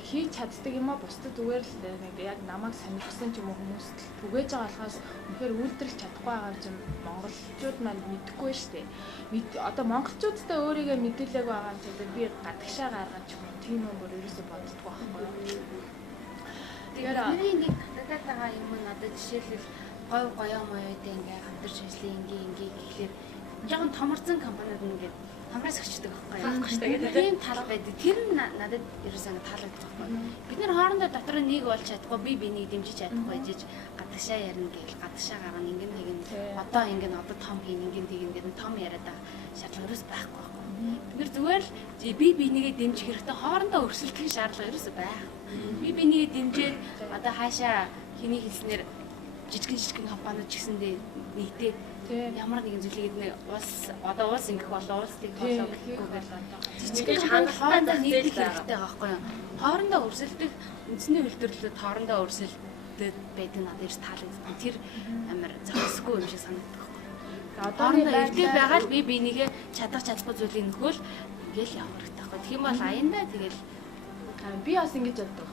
хийж чаддаг юм а бусдад зүгээр л нэг яг намайг сонирхсан ч юм уу хүмүүст түгээж байгаа болохоос үнэхээр үйлдвэрлэж чадахгүй байгаа юм монголчууд маань мэдэхгүй шүү дээ. Одоо монголчуудтай өөрийгөө мэдүүлээг байгаа юм чинь би гадагшаа гаргаж юм тийм юм бүр ерөөсөй боддоггүй байхгүй. Тэгэхээр миний нэг татаад байгаа юм нь одоо жишээлбэл гой гоёо моёотой ингээ хамтарч ажиллая ингээ гэхлээр жоохон томорцсон компаниуд ингээд хамраас өчдөг байхгүй. Тийм тал байдаг. Тэр нь надад ерөөсөө таалагддаг байхгүй. Бид нэр хоорондоо дотор нэг болж чадахгүй би бинийг дэмжиж чадахгүй гэж гадагшаа ярина гэл гадагшаа гаргана ингэн нэг нь одоо том хийн ингэн тэгээд том яриад байгаа шаардлага ерөөс байхгүй байхгүй. Тэгэхээр зүгээр л би бинийгээ дэмжих хэрэгтэй хоорондоо өрсөлдөх шаардлага ерөөсөө байх. Би бинийгээ дэмжээд одоо хаашаа хэний хэлснээр жижигэн компаниуд ч гэсэндээ нийтээд ямар нэгэн зүйлийг улс ингэх болоо улс тийх болоо гэхгүйгээр жижигэн хангалттай нийтлэх хэрэгтэй байгаа байхгүй юу. Хоорондоо өрсөлдөх үндэсний үйлдвэрлэлд хоорондоо өрсөлдөд байдаг надад ирс таалагдсан. Тэр амар зохисгүй юм шиг санагддаг байхгүй. Одооний байдлаар байгаа л би бинийгээ чадах чадахгүй зүйлийг нөхөөл ингээл явах хэрэгтэй байхгүй. Тэгэх юм бол аяндаа тэгэл би бас ингэж боддог.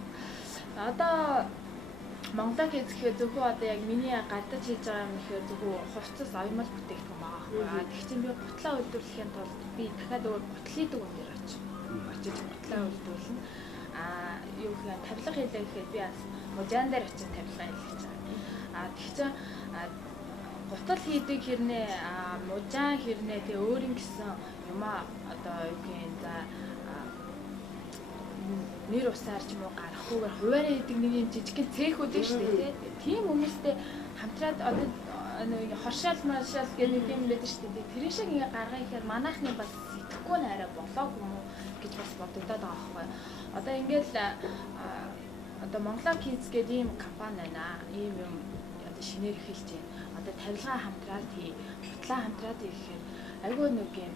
Одоо Монголд хийхэд зөвхөн одоо яг миний гадаж хийж байгаа юм ихээр зөвхөн хувцас оёмол бүтээгдэхүүн байгаа байхгүй. Тэгэх чинь би гутлаа үйлдвэрлэхийн тулд би дахиад өөр гутлын дээр очиж гутлаа үйлдвэрлэнэ. Юу гэх юм тавилга хийлээ гэхэд би бас мужаан дээр очиж тавилга хийлгэж байгаа. Тэгэх чинь гутал хийдэг хэрнээ мужаан хэрнээ тэгээ өөрийн гэсэн юмаа одоо юу гэх юм за нэр усаар ч юм уу гарахгүйгээр хуваараа идэг нэг юм жижигхэн цэхүүд дээ шүү дээ тийм хүмүүстэй хамтраад одоо нэг хоршаал маршаал гэх нэг юм байдаг шүү дээ тэр шиг ингээ гаргах ихээр манайхны бас сэтгэхгүй нээрээ болоог юм уу гэж бас бодогдоод байгаа байхгүй одоо ингээл одоо Монгол Kids гэдэг ийм компани байна ийм юм одоо шинээр эхэлж байна одоо тавилгаа хамтраад хутлаа хамтраад ихээр айгүй нэг юм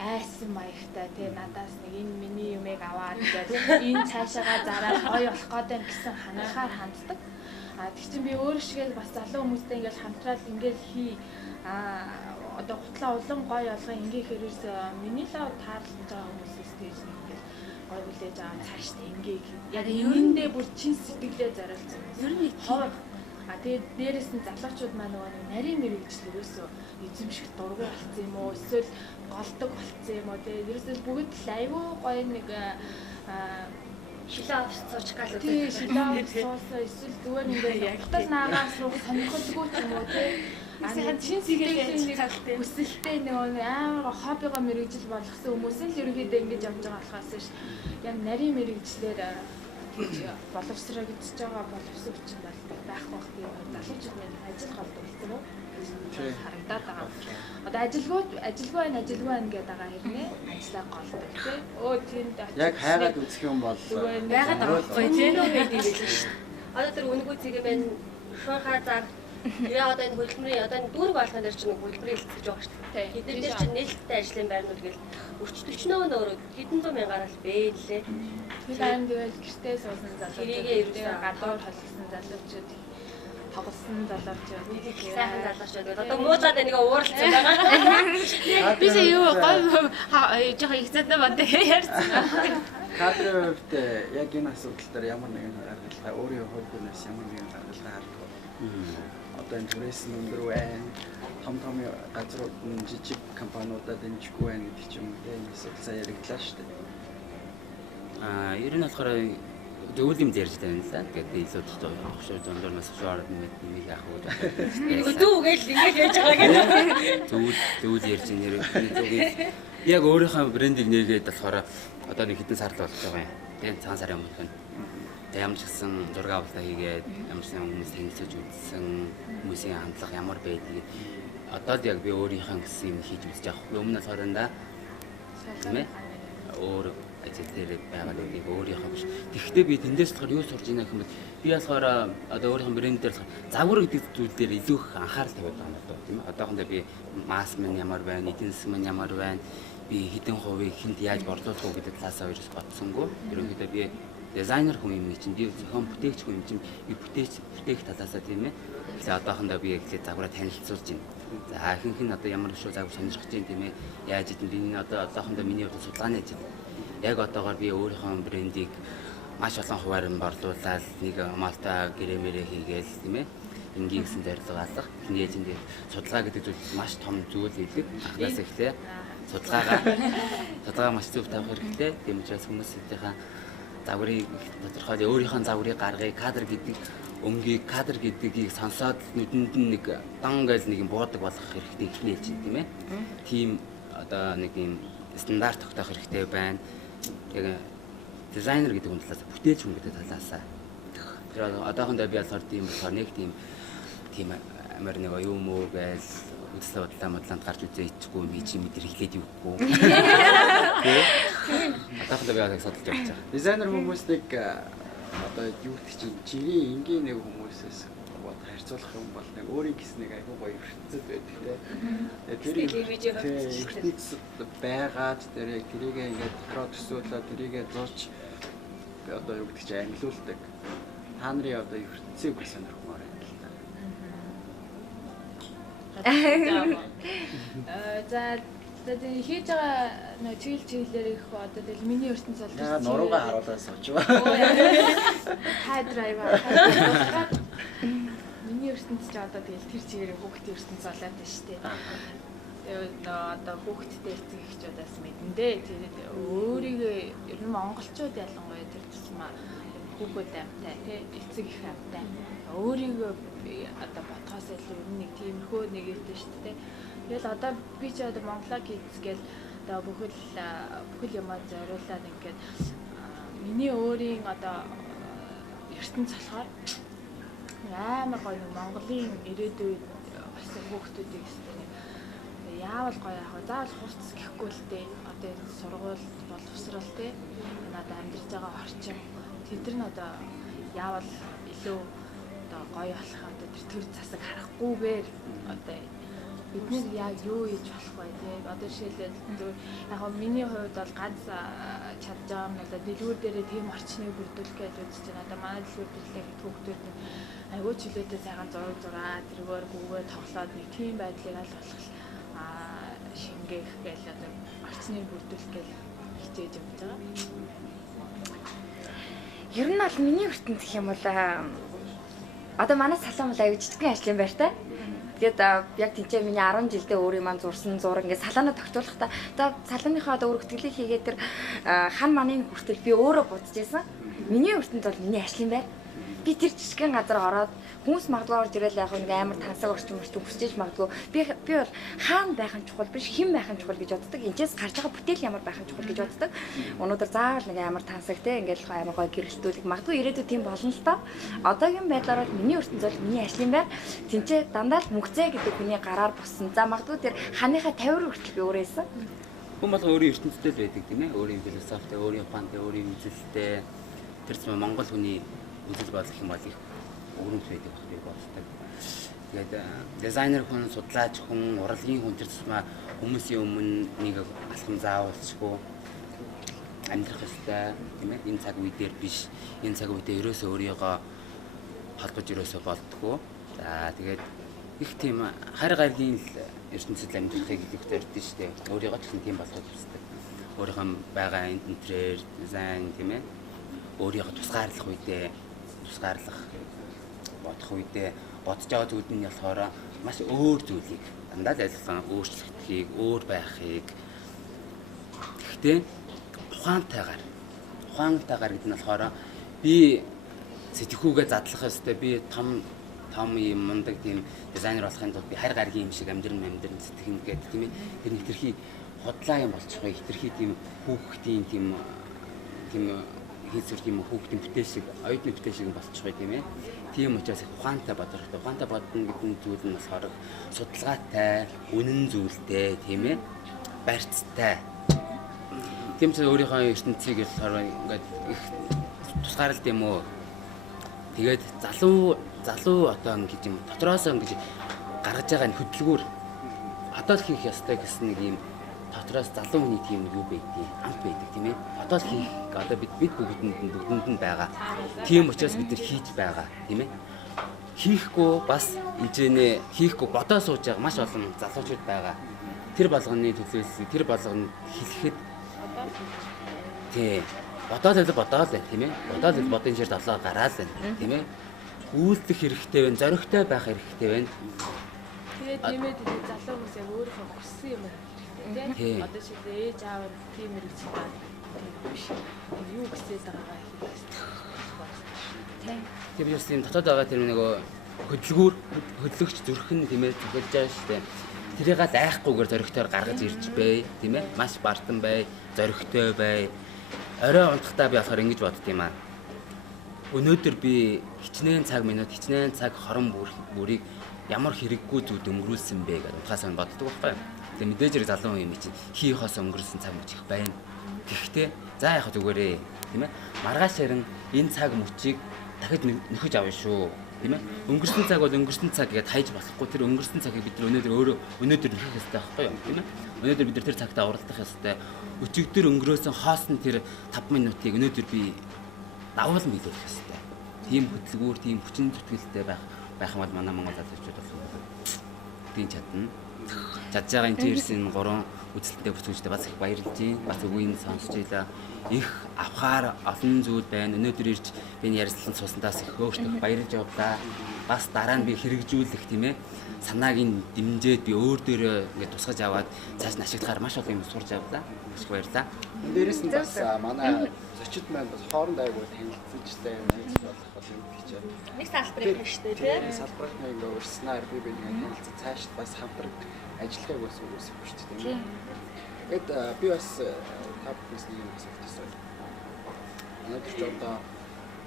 айсан маягтай тий надаас нэг энэ миний юмыг аваад гэдэг энэ цаашаага зараад гоё болох гэдэг гэсэн хандлагаар ханддаг. Тэг чинь би өөр шигээ бас залуу хүмүүстэй ингээл хамтраад ингээл одоо хутлаа улан гоё олгоо ингээ хэрээс миний лав таарлаж байгаа хүмүүсээс тэгж ингээл гоё хүлээж аваа цааштай ингээ яг юундээ бүр чин сэтгэлээ зориулсан. Ер нь хоо тэгээд дээрэс нь залуучууд маань нөгөө нарийн мэрэгжил ерөөсөө эзэмших дургүй болсон юм уу эсвэл голдог болсон юм уу тэгээд ерөөсөө бүгд л айгүй гоё нэг шилээ сууч гал үү тий шилээ суусаа эсвэл зүгээр ингээд ягтал наагаас руу сонирхолгүй ч юм уу тий асаа чин сэтгэлийн нэг хүсэлтэй нөгөө амар хоббигоо мэрэгжил болгосон хүмүүс л ерөнхийдөө ингэж явж байгаа болохоос ш яг нарийн мэрэгжлэр гэж боловсрогдож байгаа боловсрогч юм байх байх тийм залуучууд маань ажил голдог болсон уу харагдаад байгаа. Одоо ажилгүй байна гэдэг байгаа хэрнээ ажиллаа голдог тийм тэнд яг хайгаад үзэх юм бол байгаад байгаа тийм байдаг юм биш шүү. Одоо тэр үнэгүй цэгээ байна шуурхаа заг яа одоо энэ хөдөлмөрийн одоо энэ дүүрэг болгоно дээр чинь хөдөлмөрийн хэлцэж байгаа шүү дээ. Хэдэн дээр чинь нээлттэй ажлын байрнууд гэл өрчтөлчнөө нөөрөө хэдэн зуун мянгаар л бэлээ. Тэгэхээр тэгэл гэртээ суусан залуучууд гадуур холгосон залуучууд тоглосон залуучууд нэг сайхан залуучууд одоо муужаад нэг ууралцсан байгаа. Би сая юу гой жоохон ихцээтэй бод ярьсан. Кадрын хувьд яг энэ асуудал дээр ямар нэгэн гаргалгаа өөрийн хувьднаас ямар нэгэн гаргалгаа хардаг. Одоо энэ түрээс нь өндөр байна. Том газрууд нь жижиг компаниудад дэмжихгүй байна гэдэг ч юм уу тийм эсвэл сая яриглаа шүү дээ. Ер нь болохоор зөвл юм ярьж байна л да. Тэгээд илүү тохиолдож зөндөр нас шуурд нэг яах вэ гэж. Дүүгээл ингэж яаж байгаа гэдэг. Зөвл ярьж нэр яг өөрийнхөө брендийг нээгээд болохоор одоо нэг хэдэн сар л болж байгаа юм. Тэгээд цагаан сарын өмнөх нь ямар ч гэсэн зураг авалтаа хийгээд ямар ч хүмүүс танилцуулж үзсэн хүмүүсийн хандлага ямар байдгийг одоо л яг би өөрийнхөө гэсэн юм хийж үзэж байгаа. Өмнө нь хоорондоо тийм ээ өөр ажил дээр байгаа нэг өөрийнхөө биш. Гэхдээ би тэндээс болохоор юу сурж ийна гэх юм бол би болохоор одоо өөрийнхөө брэнд дээр загвар гэдэг зүйл дээр илүү их анхаарал тавиад байгаа юм байна тийм ээ. Одоохондоо би масс мань ямар байна, эдийн засаг мань ямар байна, би хэдэн хувийг хүнд яаж борлуулах уу гэдэг талаас хоёроос бодсонгүй. Ерөнхийдөө би дизайнер хүн юм чинь, би зохион бүтээгч хүн юм чинь, би бүтээх талаасаа тийм ээ. Тэгэхээр одоохондоо би эхлээд загвараа танилцуулж байна. За ихэнх нь одоо ямар шүү загвар сонирхож байна тийм ээ. Яаж идэв би одоохондоо миний хувьд судалгааны хийж байна. Яг одоогоор би өөрийнхөө брендийг маш олон хуваар нь борлуулаад нэг малта гэрэмэрэ хийгээл тийм ээ. Ингийн гэсэн зорилго алах. Эхний ээжинд судалгаа гэдэг зүйл маш том зүйл хэлдэг. Анхнаас эхлээ судалгаа маш зөв тавих хэрэгтэй. Тийм учраас хүмүүсийнхээ загварыг тодорхойлж өөрийнхөө загварыг гаргая, кадр гэдэг өмгийг, кадр гэдгийг сонсоод нүдэнд нь нэг дан гээл нэг юм буудаг болох хэрэгтэй эхний ээлжин тийм ээ. Тийм одоо нэг юм стандарт тогтоох хэрэгтэй байна. Яг дизайнер гэдэг хүн талаас, бүтээлч хүн гэдэг талаас. Тэгэхээр одоохондоо би болохоор тийм болохоор нэг тийм амар нэг юм уу гээл үсээ бодлоо гарч үзээ ичгүй би чи мэдэрхлээд юугүй. Одоохондоо би яг судалж явж байгаа. Дизайнер хүмүүс нэг одоо юу гэдэг чинь жирийн энгийн нэг хүмүүсээс харьцуулах юм бол нэг өөрийн гэсэн нэг айгүй гоё ертөнцид байдаг те. Тэр байгаад тэрийг ингээд хараад төсөөлөө тэрийгээ зурж одоо юу гэдэг чинь ангилуулдаг. Та нарын одоо ертөнцийг бас сонирхмоор байна л та. За тэгээд хийж байгаа нэг чиглэлээр их одоо тэгэл миний ертөнц бол яа нуруугаа харуулаас очив. Хай драйвер. Миний ертөнц ч одоо тэгэл тэр чигээр хүүхдийн ертөнц болоод байна шүү дээ. Тэгээд одоо хүүхдтэй эцэг эхчүүдээс мэдэн дээ. Тэгээд өөрийгөө ер нь монголчууд ялангуяа тэр тусмаа хүүхэд амтай тий эцэг их амтай. Өөрийгөө одоо бодхоос илүү ер нь нэг тиймэрхүү нэг юм шүү дээ. Тэгэл одоо би ч одоо Монголоо хийцгээл одоо бүхэл юмаа зориулаад ингээд миний өөрийн одоо ертөнц болохоор амар гоё Монголын ирээдүйд болсон хүүхдүүдийг яавал гоё яах вэ? Заавал хурц гэхгүй л дээ. Одоо сургууль боловсрал тий. Энэ одоо амьдарч байгаа орчин тэд нар одоо яавал илүү одоо гоё болох одоо тэр төр засаг харахгүйгээр одоо бид нэг яг юу хийж болох вэ тий. Одоо жишээлбэл яг миний хувьд бол ганц чадж байгаа юм одоо дэлгүүр дээрээ тийм орчныг бүрдүүлэх гэж үзэж байна. Одоо манай дэлгүүр дэрлэх хүүхдүүд айгүй чөлөөтэй сайхан зураг тэргээр гүгээ тоглоод нэг тийм байдлыг аль болох шингээх гээл одоо орчныг бүрдүүлэх гээл хичээж явж байгаа. Ер нь бол миний ертөнц гэх юм бол одоо манай салон бол аюу жижигхэн ажлын байртай. Тэгээд яг тийчээ миний 10 жилдээ өөрийн маань зурсан зураг ингээд салаанаа тогтоолохдоо одоо салууныхаа одоо өргөтгөлийг хийгээд тэр хан манын хүртэл би өөрөө будж байсан. Миний ертөнц бол миний ажлын байр. Би тэр жижигхэн газар ороод хүмүүс магадгүй орж ирэл яг нэг амар тансаг орчим хүсчээж магадгүй би бол хаана байх нь чухал биш хэн байх нь чухал гэж боддог. Энчээс гарч байгаа бүтээл ямар байх нь чухал гэж боддог. Өнөөдөр заавал нэг амар тансаг те ингээд амар гоё гэрэлтүүлэг магадгүй ирээдүйд тийм болно л доо. Одоогийн байдлаар бол миний ертөнц бол миний ажлын байр. Тинчээ дандаа л мөнгөцэй гэдэг хүний гараар боссон. За магадгүй тэр ханыхаа 50 хүртэл би өөрөөсөн. Хүн бол өөрийн ертөнцтэй байдаг тийм ээ. Өөрийн философитой, өөрийн ухаантай, өөрийн үзэлтэй тэр зам Монгол хүний үзэл бодол юм бол их өрөмж байдаг байх би боддог. Тэгээд дизайнер хүн, судлаач хүн, урлагийн хүн тэр тусмаа хүмүүсийн өмнө нэг алхам заавалчгүй амьдрах ёстой тийм ээ. Энэ цаг үе дээр биш. Энэ цаг үедээ ерөөсөө өөрийгөө холбож ерөөсөө болдгоо. За тэгээд их тийм харь гаргийн ертөнцид амьдрахыг их зордсон шүү дээ. Өөрийгөө ч тийм болгож үздэг. Өөрийнхөө байгаа интерьер, дизайн тийм ээ. Өөрийгөө тусгаарлах бодох үедээ бодож байгаа зүйл нь болохоор маш өөр зүйлийг дандаа л ялсан өөрчлөлтийг, өөр байхыг гэхдээ ухаантайгаар гэдэг нь болохоор би сэтгхүүгээ задлах ёстой. Би том юм мундаг тийм дизайнер болохын тулд би харь гаргийн юм шиг амьдрын сэтгэн гэдэг тийм ээ. Тэр нэг тэрхий хотлаа юм болчих вэ? Тэрхий тийм хүүхдийн тийм хийцүрх юм хүүхдийн бүтээл шиг, оюутны бүтээл шиг болчих вэ тийм ээ. Тийм учраас ухаантай бодох. Ухаантай бодно гэдэг зүйл нь болохоор судалгаатай, үнэн зүйлтэй тийм ээ. Барьцтай. Тийм ч өөрийнхөө ертөнцийг болохоор ингээд их болохоор л тийм үү. Тэгээд залуу одоо ингэж юм дотроос ингэж гаргаж байгаа энэ хөдөлгүүр одоо л хийх ёстой гэсэн нэг юм дотроос залуу хүний тийм юу байдгийг амт байдаг тийм ээ. Одоо л хийх одоо бид бүгдэнд нь байгаа. Тийм учраас бид нар хийж байгаа тийм ээ. Хийхгүй бас инженээ хийхгүй бодоо сууж байгаа маш олон залуучууд байгаа. Тэр болгоны төлөөс тэр болгонд хэлэхэд тий бодоод л тийм ээ. Бодоод л бодын шир долоо гараал байна тийм ээ. Үйлдэх хэрэгтэй байна, зоригтой байх хэрэгтэй байна. Тэгээд тиймээ залуу хүмүүс яг өөрөө хүссэн юм хэрэгтэй тийм. Одоо шилээ ээж аав тийм мэрэгч байна. Биш. Юу гэсэл байгаагаа хийх тийм. Тэр биес тийм дотоод байгаа тэр нөгөө хөдөлгөгч зүрхэн тийм ээ зөвлөж байгаа шүү дээ. Тэрийг л айхгүйгээр зоригтойор гаргаж ирж бай тийм ээ. Маш бартан бай, зоригтой бай. Орой унтахтаа би болохоор ингэж бодд юм аа. Өнөөдөр би хичнээн цаг минут, хичнээн цаг хорон бүрийг ямар хэрэггүй зүуд өнгөрүүлсэн бэ гэж ухаасаа боддог байхгүй. Тэгээ мэдээж хэрэг залуу юм чинь хийхээс өнгөрүүлсэн цаг мөч их байна. Гэхдээ за яах зүгээрээ тийм ээ. Маргааш харин энэ цаг мөчийг дахиж нөхөж авна шүү. Тийм ээ. Өнгөрсөн цаг бол өнгөрсөн цаг гэдээ хайж болохгүй. Тэр өнгөрсөн цагийг бид өнөөдөр нөхөх хэрэгтэй байхгүй юу? Тийм ээ. Өнөөдөр бид тэр цагтаа уралдах хэрэгтэй. Өчигдөр өнгөрөөсөн хоосон тэр 5 минутыг өнөөдөр би давуулан биелүүлэх хэрэгтэй. Тийм хөдөлгүүр, тийм хүчин зүтгэлтэй байх юм бол манай Монгол залуучууд бол тийм чадна. Чадж байгаа энэ ирсэн 3 үзэлттэй бүсгүйчтэй бас их баярлж байна. Бас үгийн сонсч илаа. Их авахаар олон зүйл байна. Өнөөдөр ирж би ярилцлан суусантаас их өөртөө баярлж явлаа. Бас дараа нь би хэрэгжүүлэх тийм ээ. Санааг нь дэмжиж би өөр дээрээ ингээд тусгаж аваад цааш нь ашиглахаар маш олон юм сурч авлаа. Маш баярлалаа. Дээрээс нь бас манай зочид маань бас хооронд айгуу танилцчихтай найз болох юм гэж байна. Нэг салбарыг хийжтэй тийм. Салбарыг нэг өөрснээр би танилцаж цааш бас хамтраг ажиллахыг бас үүсэж байна шүү дээ. Тэгэд би бас та бүхнээс нэг юм асууж байна. Өнөөдөр ч одоо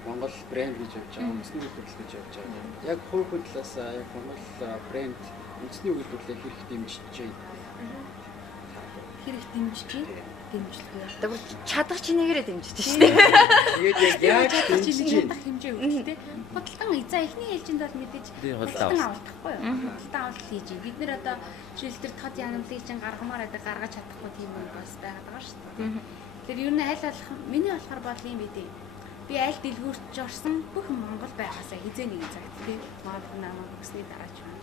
Монгол брэнд гэж явж байгаа, үндэсний үйлдвэрлэл гэж явж байгаа. Яг хувь хөдлөөс яг Монгол брэнд үндэсний үйлдвэрлэлийг хэрэг дэмжиж байна. Хэрэг дэмжиж дэмжлэх үү? Одоо чадах чинээгээр дэмжиж шүү дээ. Тэгээд яг дэмжиж чадах хэмжээ үүстэй. Худалдан за эхний ээлжинд бол мэдээж худалдан авалтахгүй юу? Худалдан авалт хийж. Бид нэр одоо жишээлбэл тод янамлыг чинь гаргамаар байдаг гаргаж чадахгүй тийм юм бас байгаад байгаа шүү дээ. Тэр ер нь аль болох миний болохоор бол юм бидээ. Би аль дэлгүүрч орсон бүх Монгол байгаасаа хизээ нэгэн цагт тийм Монгол намаа өгсний дараач байна.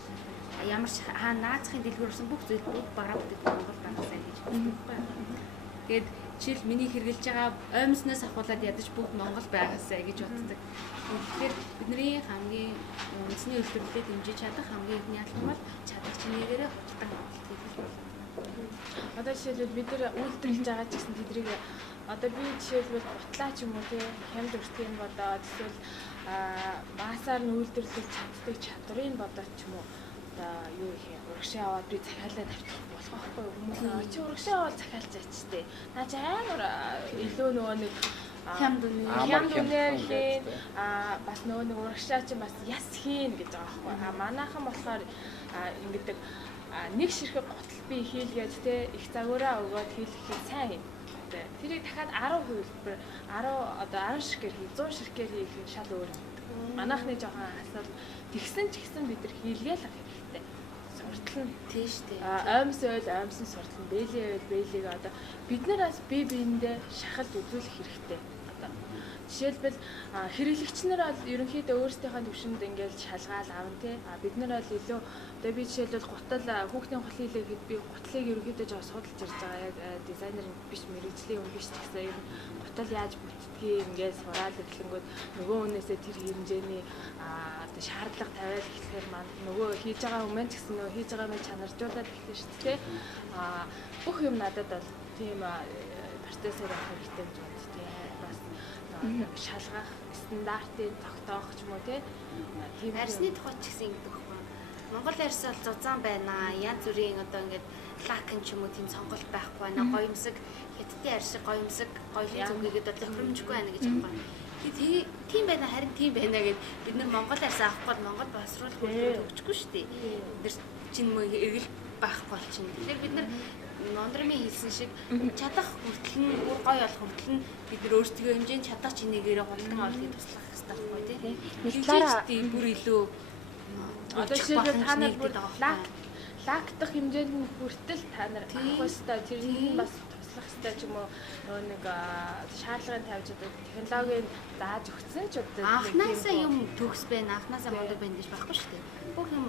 Ямар ч наацхийн дэлгүүр орсон бүх зүйл бүх бараа бүтэц Монгол байгаасаа гэж хэлдэг байхгүй. Тэгээд жишээл миний хэрэгжилж байгаа оймсноос ахуулаад ядаж бүх Монгол байгаасаа гэж боддог. Тэгэхээр бидний хамгийн үндэсний үйлдвэрлэлийг дэмжиж чадах хамгийн ихний алхам бол чадах чинээрээ худалдан авалт хийх. Одоо жишээлбэл бид нар үйлдвэрлэж байгаа ч гэсэн тэдрийг одоо би жишээлбэл бутлаа ч юм уу тийм хямд өртгийг бодоод эсвэл масаар нь үйлдвэрлэж чаддаг чадрыг бодоод ч юм уу одоо юу их урагшаа аваад би захиалаа тавьчих болох байхгүй хүмүүс чи урагшаа аваад захиалж ачтэй. Наа чи амар илүү нөгөө нэг хямд үнээр хийн бас нөгөө нэг урагшаа чи бас яс хийн гэж байгаа байхгүй. Манайхан болохоор ингэдэг нэг ширхэг готл би хийлгээд те их загвараа өгөөд хийлгэхэд сайн юм. Тэрийг дахиад 10 хувилбар 10 ширхгээр 100 ширхгээр хийх шал өөр юм. Манайхны жоохон асуудал тэгсэн ч гэсэн бид нар хийлгээл ах хэрэгтэй. Суртал нь тийш тий. Оймс суртал нь бэлийг одоо бид нараас бие биендээ шахалт үзүүлэх хэрэгтэй. Одоо жишээлбэл хэрэглэгч нар бол ерөнхийдөө өөрсдийнхөө төвшөнд ингээл шалгаал авна тий. Бид нар бол илүү одоо би жишээлбэл гутал хүүхдийн гутал хийлгэхэд би гутлыг ерөнхийдөө жоо судалж ирж байгаа. Яг дизайнер биш мэрэгжлийн хүн биш ч гэсэн ер нь гутал яаж бүтдгийг ингээд сураал эхлэнгүүд нөгөө хүнээсээ тэр хэмжээний одоо шаардлага тавиал эхлэхээр маань нөгөө хийж байгаа хүмүүс ч гэсэн нөгөө хийж байгаа юм чанаржуулаад эхлэв шүү дээ. Бүх юм надад бол тийм процессор авах хэрэгтэй гэж байна тий. Бас шалгах стандартыг тогтоох ч юм уу тий. Тийм арьсны тухай ч гэсэн ингэдэг байхгүй. Монгол арьс бол зузаан байна. Янз бүрийн одоо ингээд лакн ч юм уу тийм сонголт байхгүй байна. Гоёмсог хятадын арьс гоёмсог гоёлын зүггээд бол тохиромжгүй байна гэж байна. Тийм байна харин тийм байна гэд бид нар Монгол арьс авахгүй бол Монгол боловсруулах хөлбөр төгжихгүй шүү дээ. Бид нар чинь эргэл байхгүй бол чинь. Тэгэхээр бид нар Нондромын хэлсэн шиг чадах хүртэл нь бүр гоё болох хүртэл нь бид нар өөрсдөө хэмжээнд чадах чинээгээр голдон авахыг туслах хэрэгтэй байхгүй тий. Нэг талаараа бүр илүү одоо жишээлбэл та нар бүр лактах хэмжээнд нь хүртэл та нар авах ёстой. Тэрний бас туслах ёстой ч юм уу нөгөө нэг шаардлагын тавьж одоо технологийн зааж өгсөн ч одоо анхнаасаа юм төгс байна, анхнаасаа мундаг байна гэж байхгүй шүү дээ. Бүх юм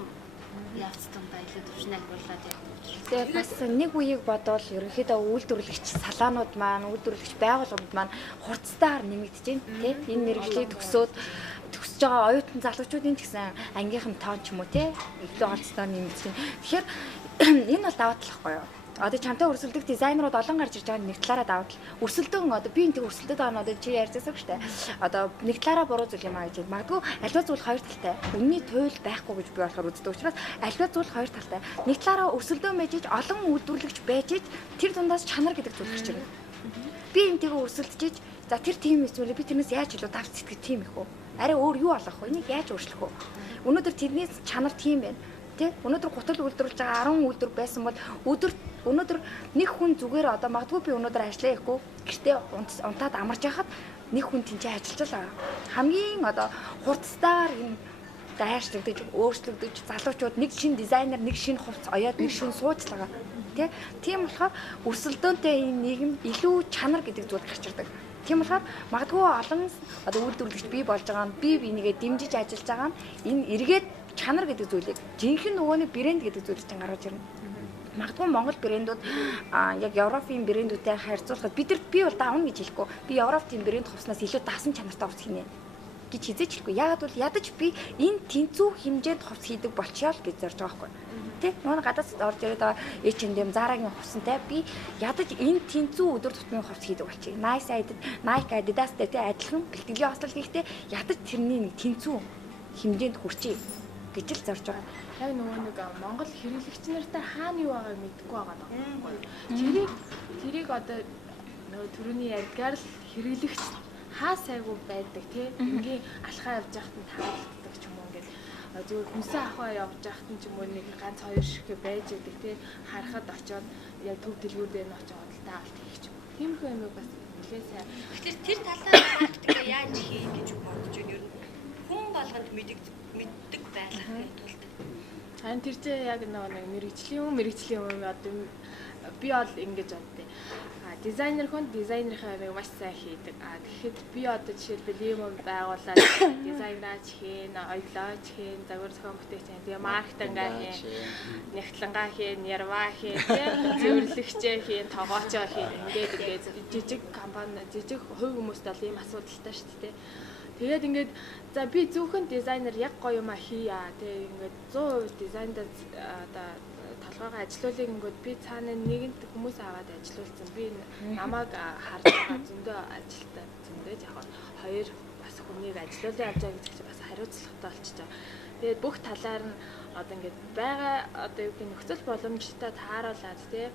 явцдаа илүү төвшин агуулад явах. Тэгээ бас нэг үеийг бодвол ерөнхийдөө үйлдвэрлэгч салаанууд маань, үйлдвэрлэгч байгууллагууд маань хурцтайгаар нэмэгдэж байна тий. Энэ мэргэжлийг төгсөж байгаа оюутан залуучуудын ч гэсэн ангийнхан тоон ч юм уу тий. Илүү олцтойгоор нэмэгдэж байна. Тэгэхээр энэ бол даваа талахгүй юу? Одоо чамтай өрсөлдөх дизайнерууд олон гарч ирж байгаа нэг талаараа даваа тал. Өрсөлдөөн одоо би энэ өрсөлдөд байгаа нь одоо чи ярьжсэн шүү дээ. Одоо нэг талаараа буруу зүйл юм аа гэж. Магадгүй аливаа зүйл хоёр талтай. Үнний туйл байхгүй гэж би болохоор үздэг учраас аливаа зүйл хоёр талтай. Нэг талаараа өрсөлдөөн байж ич олон үйлдвэрлэгч байж ич тэр дундаас чанар гэдэг зүйл гарч ирнэ. Би энтэйгээ өрсөлдөж ич за тэр тим эсвэл би тэрнээс яаж илүү давц сэтгэх тим их үү? Арай өөр юу болох вэ? Энийг яаж өөрчлөх вэ? Өнөөдөр тэрнээс чанар тим байна. Өнөөдөр гутал үйлдвэрлэж байгаа 10 үйлдвэр байсан бол өнөөдөр нэг хүн зүгээр одоо магадгүй би өнөөдөр ажиллаа ихгүй гэртээ унтаад амарч яхад нэг хүн тэнцээ ажиллаж байгаа. Хамгийн одоо хурцтайгаар энэ дайрчлагдаж өөрчлөгдөж залуучууд нэг шинэ дизайнер нэг шинэ хувцас оёод нэг шинэ суучлага тийм болохоор өрсөлдөөнтэй энэ нийгэм илүү чанар гэдэг зүйл гарч ирдэг. Тийм болохоор магадгүй олон одоо үйлдвэрлэгч бий болж байгаа нь би энийгээ дэмжиж ажиллаж байгаа нь энэ эргээд чанар гэдэг зүйлийг жинхэнэ нөгөөний брэнд гэдэг зүйлийг чинь гаргаж ирнэ. Магадгүй Монгол брэндүүд яг Европын брэндүүдтэй харьцуулахад би бол давна гэж хэлэхгүй. Би Европын брэнд хувцснаас илүү даасан чанартай хувцс хийнэ гэж хизээч хэлэхгүй. Яагаад бол ядаж би энэ тэнцүү хэмжээнд хувцс хийдэг болчихё л гэж зорж байгаа байхгүй. Тэ? Нөгөө гадаас орж ирээд байгаа H&M, Zara-гийн хувцсантай би ядаж энэ тэнцүү өдөр тутмын хувцс хийдэг болчихъя. Nike, Adidas-тэй тэ адилхан бэлтгэлийн хослол хийхдээ ядаж тэрний нэг тэнцүү хэмжээнд хүрчээ гэж л зорж байгаа. Яг нөгөө нэг Монгол хэрэглэгч нартай хаана юу байгааг мэдэхгүй байгаа байхгүй. Тэрийг одоо нөгөө түрүүний ярьдгаар л хэрэглэгч хаа сайгүй байдаг тий. Ингийн алхаа явж байхад нь таалагддаг ч юм уу ингээд зүгээр хүнсээ авахаа явж байхад нь ч юм уу нэг ганц хоёр ширхэг байж идэг тий. Харахад очиод яг төв дэлгүүр дээр нь очиод худалдаа авалт хийх ч юм уу. Тиймэрхүү юмыг бас нэлээд сайн. Тэгэхээр тэр талаар практикаа яаж хийх гэж бодож байна ер нь хүн болгонд мэддэг байлгахын тулд. Харин тэр чинь яг нэг мэрэгжлийн юм одоо би бол ингэж боддیں۔ Дизайнер хүн дизайнерийнхаа ямиг маш сайн хийдэг. Тэгэхэд би одоо жишээлбэл юм байгуулаад дизайнераач хийн, ойлооч хийн, загвар зохион бүтээгч хийн, тэгээ маркетингаа хийн, нягтлангаа хийн, ярваа хийн, зөвөрлөгчөө хийн, тогоочоо хийн. Ингээд жижиг компани, жижиг хувь хүмүүст бол ийм асуудалтай шүү дээ. Тэгээд ингээд за би зөвхөн дизайнер яг гоё юм хийя. Тэгээ ингээд 100% дизайнд одоо толгойгоо ажилуулыг ингээд би цаана нэгэнт хүмүүс аваад ажилуулсан. Би намайг харж байгаа зөндөө ажилтаа зөндөө яг хоёр бас хүнийг ажилуулсан явж байгаа гэж бас хариуцлагатай болчихж байгаа. Тэгээд бүх талаар нь одоо ингээд байгаа одоо юу гэх нөхцөл боломжтой тааруулаад тий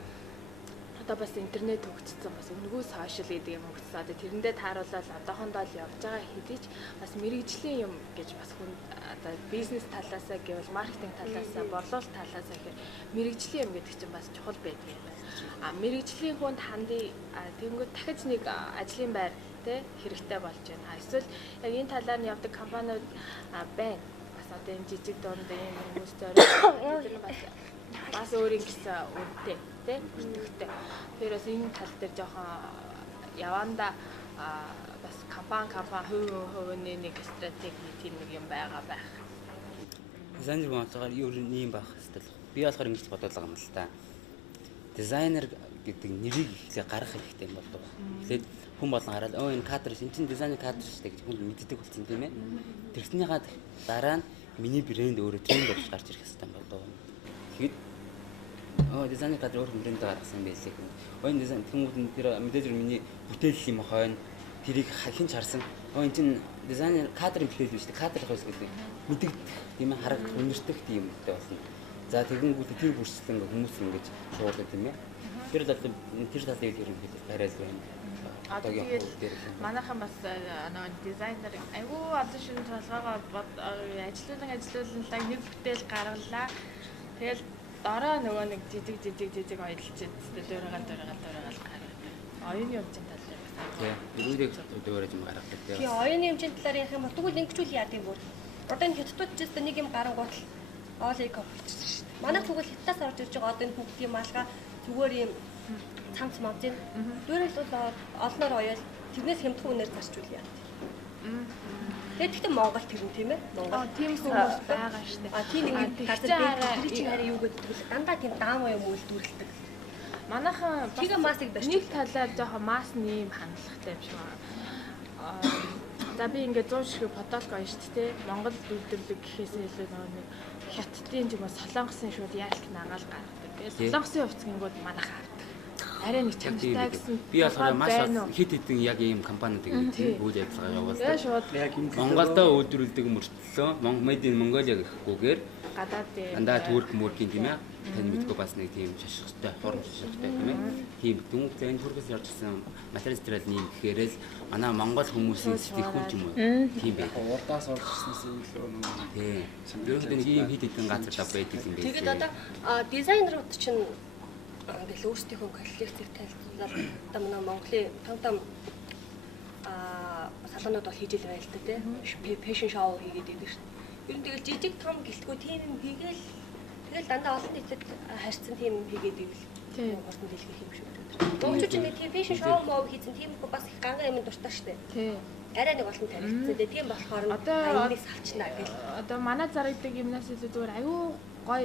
одоо бас интернет хөгжсөн бас өнгөө сошиал гэдэг юм хөгжсөн. Одоо тэрэндээ тааруулаад одоохондоо л явж байгаа хэдий ч бас мэрэгжлийн юм гэж бас хүн одоо бизнес талаасаа гэвэл маркетинг талаасаа, борлуулалт талаасаа гэхээр мэрэгжлийн юм гэдэг чинь бас чухал байдаг юм байна. Мэрэгжлийн хүнд хандыг тэгэнгүүт дахиж нэг ажлын байр тий хэрэгтэй болж байна. Эсвэл яг энэ талаар нь явдаг компаниуд байна. Бас одоо энэ жижиг дунд ийм хүмүүс зориулсан бас өөрийн гэсэн үнэтэй тий бүртгэгтэй. Тэр бас энэ тал дээр жоохон яванда бас компани хувийн нэг стратеги тийм нэг юм байгаа байх. Дизайнер бодлогоор юу юм байх хэвэл би болохоор ингэж бодоод байгаа юм л та. Дизайнер гэдэг нэрийг ихлэ гаргах хэрэгтэй юм болов. Тэгээд хүн болгон хараад энэ кадр энэ чинь дизайнер кадр шүү дээ гэж хүн мэддэг болсон тийм ээ. Тэрснийхаа дараа нь миний брэнд өөрөө тренд болж гарч ирэх хэрэгтэй юм болов. Тэгэхэд дизайнер кадр өөр брэнд гаргасан байлээ гэх юм. Энэ дизайн хүмүүс тэр мэдээж миний бүтээл юм хойно тэрийг хинч харсан. Энэ чинь дизайнер кадрын бүтээл биш үү? Кадр хойс гэдэг мэддэг тийм ээ хараг өнөртөх тийм үгтэй болно. За тэгэнгүүт тэр бүрчлэн хүмүүс ингэж шуулдаг тийм ээ. Тэр талыг ерөнхийдөө барайл байна. Одоо тэгээд манайхан бас нөгөө дизайнер айгүй одоо шинэ толгойгоо ажиллуулан нэг бүтээл гаргалаа. Тэгэл дараа нөгөө нэг жижиг ойлчид дөрөөгал гаргадаг. Оюуны хэмжээний тал дээр бас. Тийм. Ирүүлэг дөөрөж юм гаргадаг. Тэгээ оюуны хэмжээний талаар ярих юм бол тэгвэл ингэчүүл яа гэв бүр. Одоо энэ хятадууд ч гэсэн нэг юм гарангуут л оолыг болчихсон шүү дээ. Манай тэгвэл хятадаас орж ирж байгаа одоо энэ бүгдийн малгай зүгээр юм цамц мавзын дөрөөл бол олноор оёол тэрнээс хямдхан үнээр зарчул яа. Тэгээд гэхдээ Монгол тэр юм тийм ээ. Монгол Тийм хүмүүс байгаа шүү дээ. Тийм нэг газар дээр чинь хараа юу гэдэг вэ? Дандаа тийм даам юм үйлдвэрлэдэг. Манайхан Тига масыг барьж нэг талаар жоохон масны юм хандлагатай юм шиг байна. За би ингээд 100 шиг фотолог авна шүү дээ. Монгол үйлдвэрлэг гэхээсээ илүү нэг хятадын юм уу солонгосын шууд яалт нагаал гаргадаг. Тэгээд солонгосын хувьцгингууд манайхан авдаг. Арай нэг чамтай гэсэн. Би болохоор маш хэд хэдэн яг ийм компаниудыг үйл ажиллагаа явуулдаг. Шууд Яг юм Монголдо үйлдвэрлэдэг мөртлөө Made in Mongolia гэхгүйгээр гадаад дандаа Турк мөргийн тийм ээ. Тань мэдгүй бас нэг тийм шашхтай, форм шашхтай тийм ээ. Тийм дүнгийн энэ Туркээс явж ирсэн материал нэм гэхээр л манай Монгол хүмүүсийн сэтгэхүүн ч юм уу. Тийм байх. урдаас орж ирснээс илүү нөгөө Тийм. Өөрөөр нэг ийм хэд хэдэн газар байдаг юм байна. Тэгээд одоо дизайнерууд чинь ингээл өөрсдийнхөө коллекцийг танилцуулаад одоо манай Монголын том салонууд бол хийж ил байл та тийм фэшн шоу хийгээд байдаг шүү дээ. Ер нь тэгэл жижиг том гэлтгүй тийм юм хийгээл тэгэл дандаа олон нийтэд харьцсан тийм юм хийгээд ивэл тийм хурдан дэлгэх юм шиг байна. Монголчууд нэг тийм фэшн шоу моо хийсэн тийм их бас их ганга юм дуртай шүү дээ. Тийм. Арай нэг олон тарихсан дээ. Тийм болохоор аюулыг салчнаа гэл. Одоо манай зарагддаг юмнаас илүү зүгээр аюу гой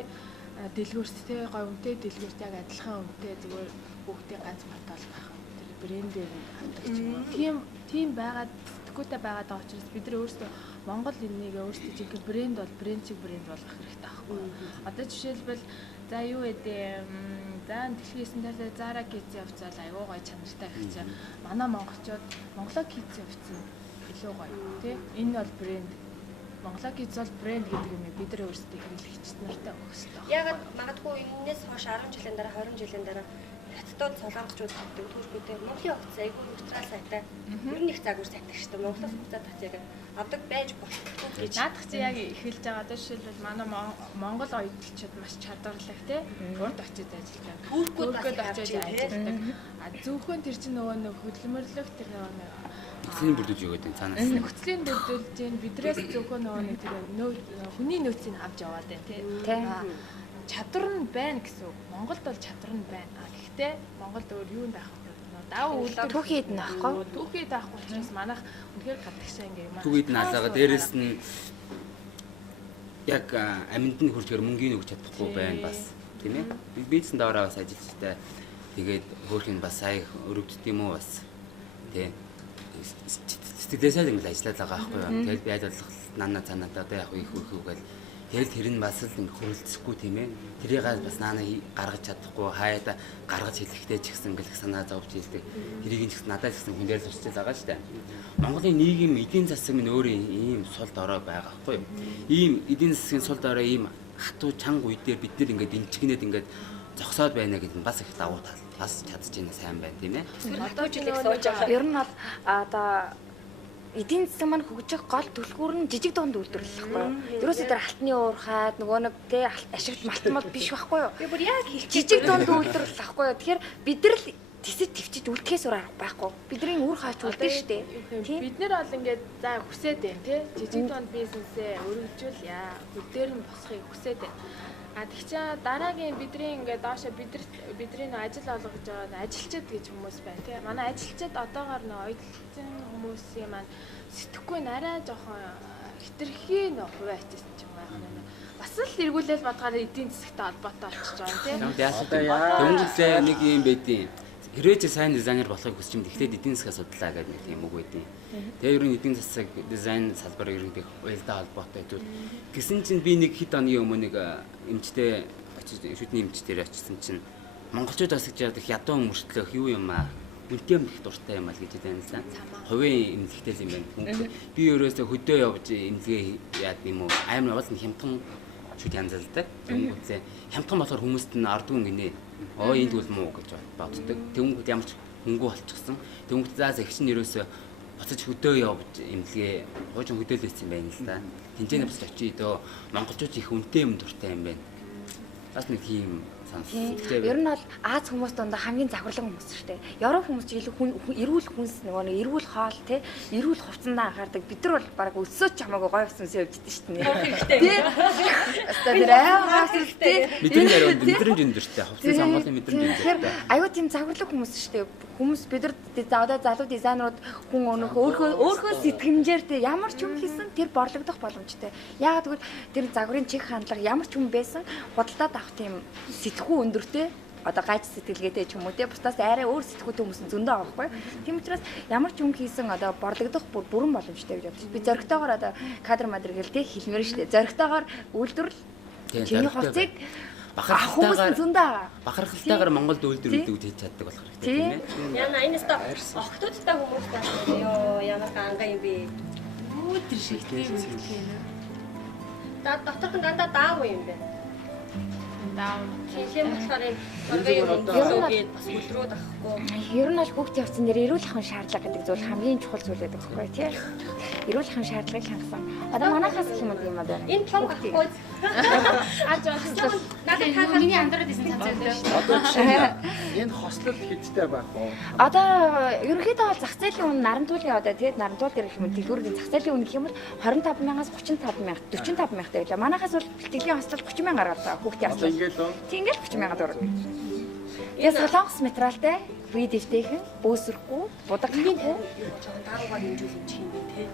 дэлгүүрт те гой үнэтэй дэлгүүрт яг адилхан үнэтэй зүгээр бүгдийн ганц батал байх. Тэр брендээр авдаг ч юм уу. Тийм байгаад төгөөтэй байгаад байгаа учраас бид нар өөрсдөө Монгол энэнийг өөрсдөө жинхэнэ брэнд бол брэнд болгох хэрэгтэй байхгүй. Одоо жишээлбэл за юу гэдэг за дэлхийсэн талаа Zara Kids явцал аюу гой чанартай гэх чинь манай монголчууд Монголоо Kids явцсан илүү гоё тий. Энэ бол брэнд. Монголоо Kids бол брэнд гэдэг юм бид нар өөрсдөө хэрэглэгч нартай өгөх хэрэгтэй. Яг магадгүй энэс хойш 10 жилийн дараа 20 жилийн дараа хятадууд солонгочууд гэдэг түүхүүдээ Монголын хувьд айгүй нөхцөл сайтай. Ер нь их загвар сайтай шүү дээ. Монголоос буцаад татяг авдаг байж болох гэж. Наадах чи яг эхэлж байгаа. Одоо жишээлбэл манай Монгол оюутчид маш чадварлаг тий. Урд очиж ажилладаг. Түүхүүд очиж ажилладаг. А зөвхөн тэр чинь нөгөө нэг хөдөлмөрлөх тэр нөгөө Нөхцөлийн бүрдүүлж өгöd энэ цаанаас. Нөхцөлийн бүрдүүлж чинь бидрээс зөвхөн нөгөө нэг тэр хүний нөөцийг авч яваад байна тий. Чадвар нь байна гэсэн үг. Монголд бол чадвар нь байна. Гэхдээ Монголд өөр юу байх вэ? Даваа үйлдвэр түүхийд нь аахгүй. Түүхийд авахгүй учраас манайх үнэхээр гадагшаа ингээ юм аа. Түүхийд нь алгаа дээрэс нь яг амьд нь хурцгаар мөнгөний өгч чадахгүй байна бас. Тийм ээ. Бизнес доороо бас ажилчтай. Тэгээд хөөх нь бас сайн өрөвддөг юм уу бас. Тийм. Сэтгэлээсээ л ингэ ажиллаад байгаа байхгүй юу. Тэгээд би аль болох нана цаанаа одоо яг их гэл тэгэл тэр нь бас л ингэ хөрөлцөхгүй тийм ээ. Тэрийг бас наана гаргаж чадахгүй хаяада гаргаж хэлэхдээ ч гэсэн ингээл санаа зовж хэлдэг. Тэрийг ч гэсэн надад ч гэсэн хүндээр сурч байгаа шүү дээ. Монголын нийгэм эдийн засаг нь өөрөө ийм сул дорой байгаа байхгүй юу. Ийм эдийн засгийн сул дорой ийм хатуу чанга үе дээр бид нэр ингээд эмчгнээд ингээд зогсоод байна гэдэг нь бас их давуу тал. Бас чадж байна сайн байна тийм ээ. Одоо ч их сууж байгаа. Ер нь бол одоо эдийн засаг маань хөгжих гол түлхүүр нь жижиг дунд үйлдвэрлэл байхгүй юу? Ерөөсөө тэр алтны уурхайд нөгөө нэг тэ ашигт малтмал биш байхгүй юу? Би бүр яг хэлчих. Жижиг дунд үйлдвэрлэл байхгүй юу? Тэгэхээр бид нар л тэсэд твчиж үлдэхээс өөр арга байхгүй. Бидний үр хаач үлдэн штэ. Бид нар бол ингээд за хүсээд байна тий. Жижиг дунд бизнесээ өргөжүүлъя. Хөдөр нь босхийг хүсээд байна. А тэгчээ дараагийн бидний ингээд доошо бидний ажил олгож байгаа ажилчид гэж хүмүүс байна тий. Манай ажилчид одоогоор нөө ойдлцсан хүмүүсийн маань сэтгэхгүй нарай жоохон хитрхи нөө хувиа хийсэн ч юм байна. Бас л эргүүлэл бодгаар эдийн засагтай холбоотой болчихж байгаа тийм. Дөнгөж нэг юм байдیں۔ Хэрвээ чи сайн дизайнер болохыг хүсч юм тэгэхээр эдийн засгаа судлаа гэдэг нэг юм үг байдیں۔ Тэгээ ер нь эдийн засаг дизайн салбар ерөнхийдөө уялдаа холбоотой зүйл. Гэсэн чинь би нэг хэд оны өмнө нэг эмчтэй очиж шүдний эмчтэр очсон чинь монголчууд бас гэж яадаг ядуу мөртлөх юу юм аа үнтэй юм их дуртай юм аа гэж байна л да. Хувийн эмнэлэгтэй юм байна. Би өөрөөсөө хөдөө явж эмнэлгээ яад юм уу амар бол хямдхан шүд янзалдаг. Тэнгүүцээ хямдхан болохоор хүмүүст нь ардгүй гинэ. Оо энд үл муу гэж боддог. Тэнгүүд ямар ч хөнгөө болчихсон. Тэнгүүд заа зэгч нь ерөөсөө буцаж хөдөө явж эмнэлгээ хуучин хөдөөлөөс юм байна л да. Тэнцэнэ бас очие дөө монголчууд их үнэтэй юм дуртай юм байна. Бас нэг тийм Тийм. Ер нь бол Аз хүмүүс дондоо хамгийн завхарлаг хүмүүс шүү дээ. Европ хүмүүс ч илүү эрүүл хүнс нөгөө нэг эрүүл хоол тий, эрүүл хувцсандаа анхаардаг. Бид нар бол баг өсөөч хамаагүй гоё хүнсээ өвчдөг шүү дээ. Тий. Өстө тэр ааваас тий. мэдрэмж өндөртэй. Хувцас сонгоолын мэдрэмж өндөртэй. Аюу тийм завхарлаг хүмүүс шүү дээ. Хүмүүс бид нар одоо залуу дизайнерууд хүн өөрхөө сэтгэмжээр тий ямар ч юм хийсэн тэр борлогдох боломжтой. Яагаад гэвэл тэр загварын чих хандлага ямар ч юм байсан худалдаад авах тийм сэтгхүү өндөртэй одоо гайч сэтгэлгээтэй ч юм уу те бусдаас арай өөр сэтгхүүтэй хүмүүс зөндөө байгаа байхгүй. Тийм учраас ямар ч юм хийсэн одоо борлогдох бүрэн боломжтой гэж бодчих. Би зөрөгтэйгээр одоо кадр мадр гэл те хэлмээр штэ. Зөрөгтэйгээр үйлдвэрлэл чиний хувцсыг бахархалтайгаар Монголд үйлдвэрлэдэг хийж чаддаг болох хэрэгтэй тийм ээ. Яна энэс та охтуудтай хүмүүс таасан ёо ямар ганга юм бэ? Өдөр шиг тийм үлдэхээ. Доторх нь дандаа даав юм бэ? Даав. Тийм болохоор юм оргоёгийн бас үлрүүд авахгүй. Ер нь бол хүүхдийн хувцсан дээр эрүүл ахуйн шаардлага гэдэг зүйл хамгийн чухал зүйл байдаг байхгүй тий. Эрүүл ахуйн шаардлагыг хангасан. Одоо манайхаас гэх юм уу байна. Энэ том авахгүй. Аз жоо надад хаа миний амьдраад исэн цанцаа дээ шүү. Одоо жишээ энэ хослол хэдтэй байх вэ? Одоо ерөнхийдөө бол зах зээлийн үн нарамтуулын одоо тий нарамтуул дээр гэх юм дэлгүүрийн зах зээлийн үн гэх юм бол 25,000-аас 35,000 45,000 тавилаа. Манайхаас бол бэлтгэлийн хослол 30,000 гаргалаа хүүхдийн хослол. Тийм ингээл 30,000 төгрөг. Яс солонгос материалтай, free дэвтэйхэн, бөөсөрөхгүй, будаггүй. Даруугаар хэмжүүл юм чинь тий.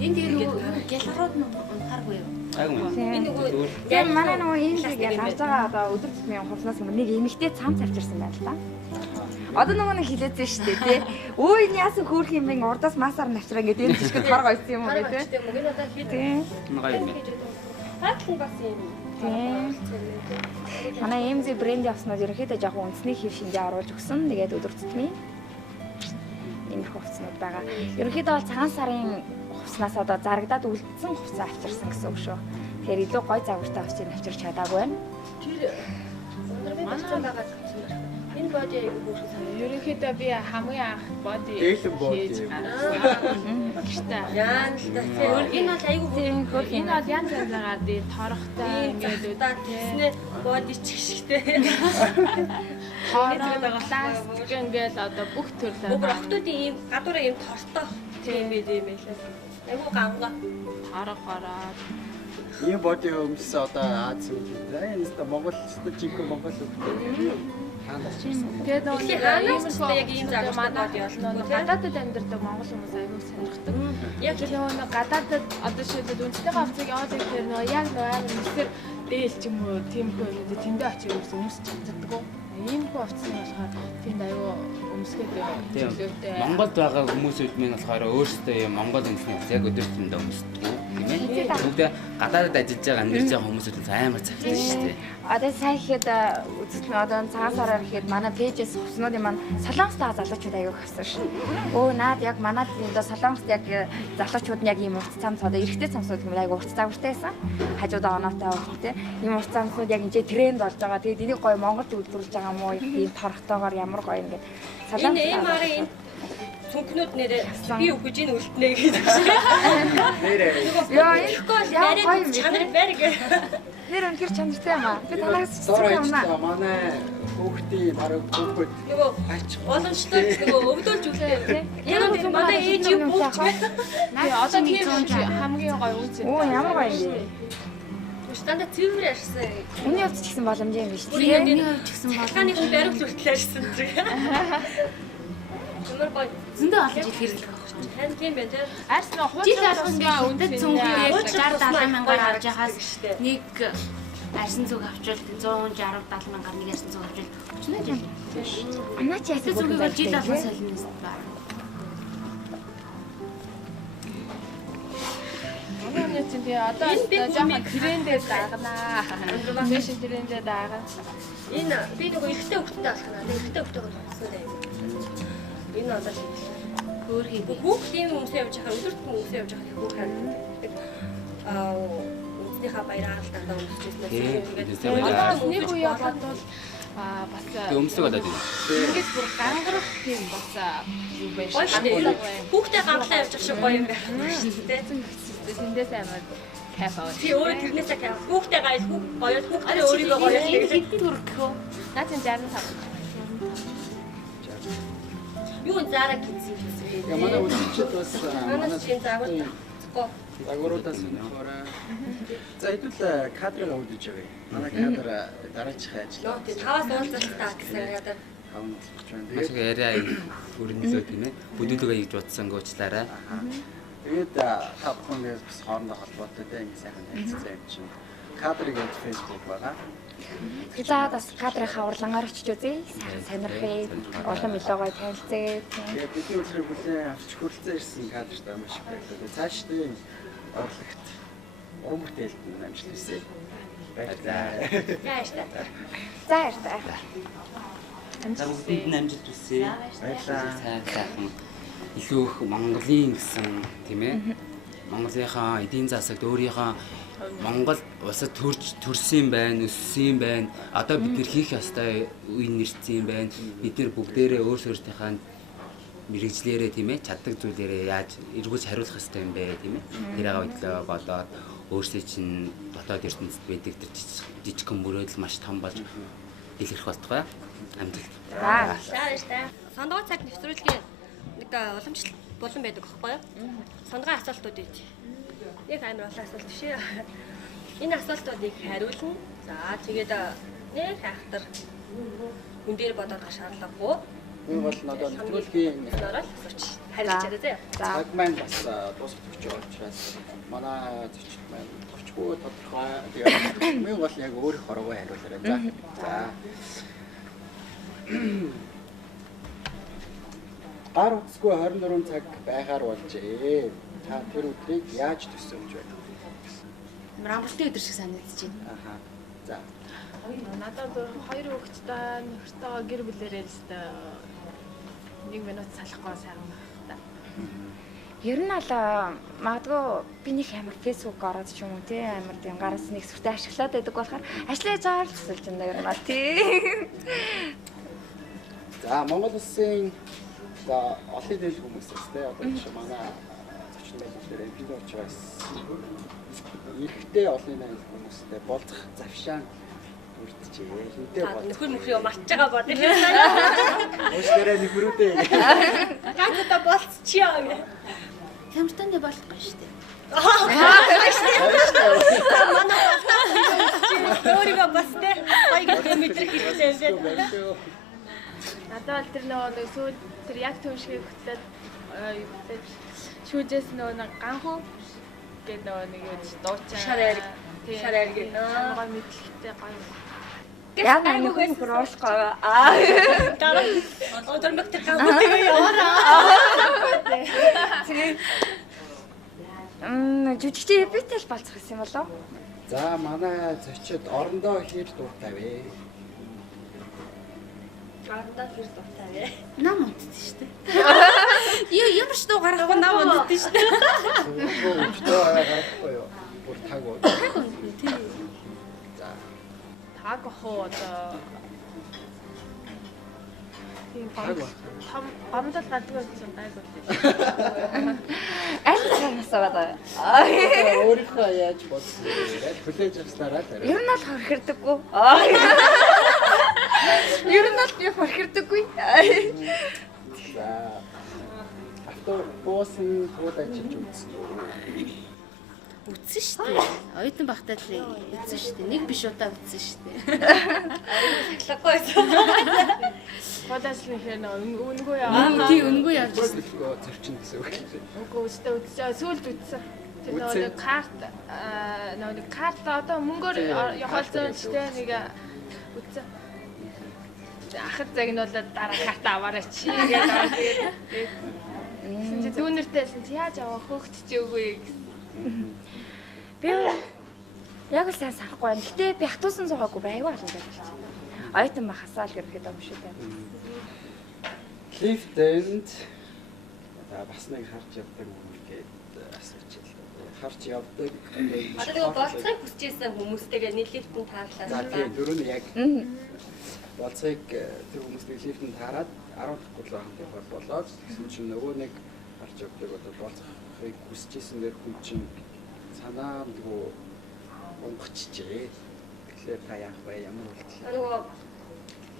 Энд дээр гялгарууд нь унахааргүй юу? Айгу мөн. Энэ нөгөө яг манай нөгөө ийм шиг гарч байгаа одоо өдөр тутмын хувцнаас нэг эмэгтэй цамц авчирсан байна л да. Одоо нөгөө нэг хилээдсэн шүү дээ тий. Өө энэ яасан хөөх юм бэ? Урдаас масаар навчраа гэдэг энэ жишг тор гойсон юм уу тий. энэ одоо хий. Гоё юм. Хаатлан бас юм. Манай MZ брэнд явснууд ерөнхийдөө жоохон үндэсний хэв шинжээ оруулж өгсөн. Тэгээд өдөр тутмын иймэрхүү хувцснууд байгаа. Ерөнхийдөө бол цагаан сарын хувцснаас одоо зарагдаад үлдсэн хувцас авчирсан гэсэн үг шүү. Тэгэхээр илүү гой загвартай хувцсыг авчирч чадаагүй байна. Тэр манай байгаа юм. Энэ боди аяг хөөрхөн санаа. Ерөнхийдөө би хамгийн анх боди Дээлэн боди. хийж гаргасан. Яан л та тийм. Энэ бол аяг хөөрхөн. Энэ бол янз янзаар дээ торохтой ингээд удаа тийснэ боди чигшгтэй. Хоороо пластик ингээд одоо бүх төрлөө. Өөр охтуудын ийм гадуураа ийм тортой тийм ээ юм байлаа. Аяг ганга торохороо. Ийм боди өмссөн одоо Аз хүмүүс. Энэ өстө Монгол өстө жинхэнэ Монгол хүмүүс. Тэгээд нөгөө яг ийм загвартай боди болно. гадаадд амьдардаг монгол хүмүүс аягүй сонирхдаг. Яг л нөгөө гадаадд одоо шийдээд үндэсний хувцсыг яваад ирэхээр нөгөө яг нөгөө амар нүсээр дээл ч юм уу тиймхүү юмнууд тэндээ очиж өмсөж чаддаг. Иймхүү хувцсыг болохоор тэнд аягүй өмсгөөд чөлөөтэй. Монголд байгаа хүмүүсүүд минь болохоор өөрсдөө юм Монгол үндэсний хувцас яг өдөр тутмын өмсдөг тийм ээ. Бүгд гадаадд ажиллаж байгаа амьдарч байгаа хүмүүсүүд амар цагтай шүү дээ. Одоо сайн ихэд үзэл одоо цагаан сараар ихэд манай пэйжээс хувцснуудын маань солонгостой залуучууд аягүй авсан шүү. Өө наад яг манад энэ солонгост яг залуучууд нь яг ийм урт цамц одоо эрэгтэй цамцууд юм аягүй урт загвартай байсан. Хажуудаа оноотой урттэй. Ийм урт цамцууд яг энэ тренд болж байгаа. Тэгээд энийг гоё Монголд үйлдвэрлэж байгаа мó ийм торохтойгоор ямар гоё ингээд солонгос энэ MR-ийн цүнхнүүд нэрээ би өгөж ин үлднэ гэдэг. Нэрээ. Яа энэ гол яг гоё юм чанар барь гэ. нэр өнхөр чанартай юм аа. Би танаас Доор цэцэг юмнаа. манай хүүхдийн бараг хүүхэд Нөгөө боломжтой нөгөө өвдөлж үлдээ тийм. Яг нь манай ээж юу бууч. Одоо тийм хамгийн гоё үз. Оо ямар гоё юм бэ? Стандаа цэвэр ярьсан. Үний хувьд ч гэсэн боломж юм биш. Үний хувьд ч гэсэн балгааны баримт хүртэл ярьсан зүг. Ямар гоё. Зөндөө олон жил хэрэглэх байх шүү. Тань тийм байх тийм. Арс нөө Жил болгон ингээд үндэт цүнхээ Ууч 60-70 мянгаар авч яхаас штэ. нэг арьсан цүг авчвал 160-70 мянгаар нэг арьсан цүг авчвал 30 жил. Анаа ч яасан Цүгийг бол жил болгон солино байна. Манай чинь тэгээ одоо жоохон трендээ дагнаа. Фэшн трендээ дагна. Энэ би нөгөө ихтэй хөлтөй алхана. Ихтэй хөлтөйг болсон дээ. Энэ одоо Хөөрхий. хүүхдийн хүмүүсээ явж байгаа өдөрт хүмүүсээ явж байгаа хүүхд харагддаг. Үзнийхээ баяраар л дандаа өмсчихсэн. Одоо нэг үе яваад бол бас Өмсөг болоод байна. ингэж бүр гангарах тийм бас юу байж Гоё шүү дээ. Хүүхдээ ганглаа явж байгаа шиг гоё юм байна шүү дээ. Тэндээс амар кайф аваад. Тий өөрөө тэрнээсээ кайф. Хүүхдээ гаял гоё хүүхдээ өөрийгөө гоё хэдэн төгрөг гэх үү? Наад чинь 65. Юу зараг хийсэн юм. Я манай үзэгчид бас манай чинь загвар тахгүй. загваруудаас өнөхөөрөө за хэдүүл кадрыг өвдөж байгаа. Манай кадр дараачих ажил. Нөө тий таваас уулзалтаа гэсэн ядаа. Таван болж байна. Маш их яриа өрнөлөө тийм ээ. Бүдүүлгээ хийж бодсон гоочлаарай. Тэгээд та бүхэндээ бас хоорондоо холбоотой тийм сайхан харилцаа юм чинь. Кадрыг хэд Facebook байгаа. За бас кадрынхаа урлагаар очиж үзье. Сайхан сонирхъя. Улам илүү гоё танилцъя. Тэгээд бидний үлрээ бүлээн авч хүрэлцэн ирсэн кадртай маш их баярлалаа. Цаашдын урлагт уран бүтээлд амжилт хүсье. Баярлалаа. Яаштай. За баярлалаа. Бүгдэнд нь амжилт хүсье. Баярлалаа. Сайхан илүү их Монголын гэсэн тийм ээ. Монголынхаа эдийн засагт өөрийнхөө Монгол улсад төрсөн байна, өссөн байна. Одоо бид нэр хийх ёстой үе нэрцсэн байна. Бид нэр бүгдээрээ өөрсдийнхээ мэрэгжлээрээ тийм ээ чаддаг зүйлээрээ яаж эргүүлж хариулах ёстой юм бэ тийм ээ. Тэрийг бодлоо бодоод өөрсдөө чинь дотоод ертөнцид байдаг тэр жижигхэн мөрөөдөл маш том болж илэрх болтугай. Амжилт. За. Яаштай. Сондгой цаг нэвтрүүлгийн нэг уламжлалт болон байдаг аахгүй юу? Сондгой асуултууд ий. Нэг амар олон асуулт биш ээ. Энэ асуултуудыг хариулна. За тэгээд нэг хайхтар хүн дээр бодоод шаардлагагүй. Энэ бол надад нэвтрүүлгийн Орол асууч. Хариулчаарай зэ. цаг маань бас дуусах гэж байгаа учраас манай зочид маань өчгөө тодорхой тэгээд мен бол яг өөрийнх орогоо хариулаарай. За. Гар утасгүй 24 цаг байхаар болжээ. Та тэр өдрийг яаж төсөөлж байна? Амралтын өдөр шиг санагдаж байна. Аха. За. Надад хоёр хүүхэдтэй нөхөртөө гэр бүлээрээ л нэг минут салахгүй сайхан байна та. Ер нь бол магадгүй би нэг амар фэйсбүүк ороод ч юм уу тий амар тийм гараас нэг сүртэй ашиглаад байдаг болохоор ажиллаж байгаа л төсөлж байна ер нь бол тий. За Монгол улсын за олон дээл хүмүүсээс тий одоо жишээ манай зочин байлгaalаар эпизод учраас ихтэй олон дээл хүмүүстэй болцох завшаан үрдчихээ. Хинтээ бол. Нөхөр мөхрөө мартж байгаа бод. Өөсгөрөө нөхрүүдээ. Ганцаа болцчихё гэх. Хямртаны болохгүй шүү дээ. Манай өөрийгөө бас тэ гоё мэдрэх хэрэгтэй юм байна. Надад бол тэр нэг сүүл тэр яг төв шиг хөтлөд шүүжээс нэг ганхуу гэдэг нэг юу дуучаа. Шар яриг. Шар яриг. Гоё мэдлэгтэй гоё. Яа нөхөр уулахгүй. Дараа өдөр мэгтэр гамбутыг яваараа. Тэгээ жүжигчийн битэл болцох гэсэн юм болов? За манай зочид орондоо хэр дуртай вэ? Гардаа хэр дуртай вэ? Нам унтдаг шүү дээ. Ямар ч дуу гарахгүй нам унтдаг шүү дээ. Өвчтөө гарахгүй юу? Бүр таг уу. Тийм. За. Таг ах уу одоо тийм том гомдол гадаг байсан гайгүй. Аль цагаас байгаа. Өөрийнхөө яаж бодсон бэ? Хүлээж авснараа л Ер нь бол хорхирдаггүй. Ер нь бол би хорхирдаггүй. За. Автобусын тууд ажиллаж үзсэн. Үтсэн шүү дээ. Оюутан багтаа л үтсэн шүү дээ. Нэг биш удаа үтсэн шүү дээ. Сахлахгүй байсан. Бодослын үнгүй яа. Тий үнгүй явж байсан. Төлөвлөгөө зөрчин гэсэн үг л. Үгүй өстэй үтсэн. Сүүлд үтсэн. Тэр нэг карт нэг карт одоо мөнгөөр яваалцсан ч тэ нэг үтсэн. Ахад цаг нь бол дараа карт аваарай чи гэдэг. Тэгээд дүүнэртэйсэн чи яаж авах хөөхт чи үгүй гэсэн. Би яг л сайн санахгүй байна. Гэтэ би хатуусан суугаагүй байгаад болно гэж байна. Оюутан бахасаа л гэхэд юм шүү дээ. Лифтэнд бас нэг харж явдаг гэдэг асууж байна. Харж явдаг. Одоо нөгөө болцохыг хүсэжсэн хүмүүстэйгээ нийлэлтэн таарлаа. За тийм дөрөв нь яг болцохыг тэр хүмүүстэй лифтэнд таарад 10 дахь хамт явах болоод тэгсэн чинь нөгөө нэг харж явдаг одоо болцохыг хүсэжсэн дэр хүн чинь санаа нөгөө онгочжээ. Тэгэхээр та яах вэ? Ямар үйлдэл? Нөгөө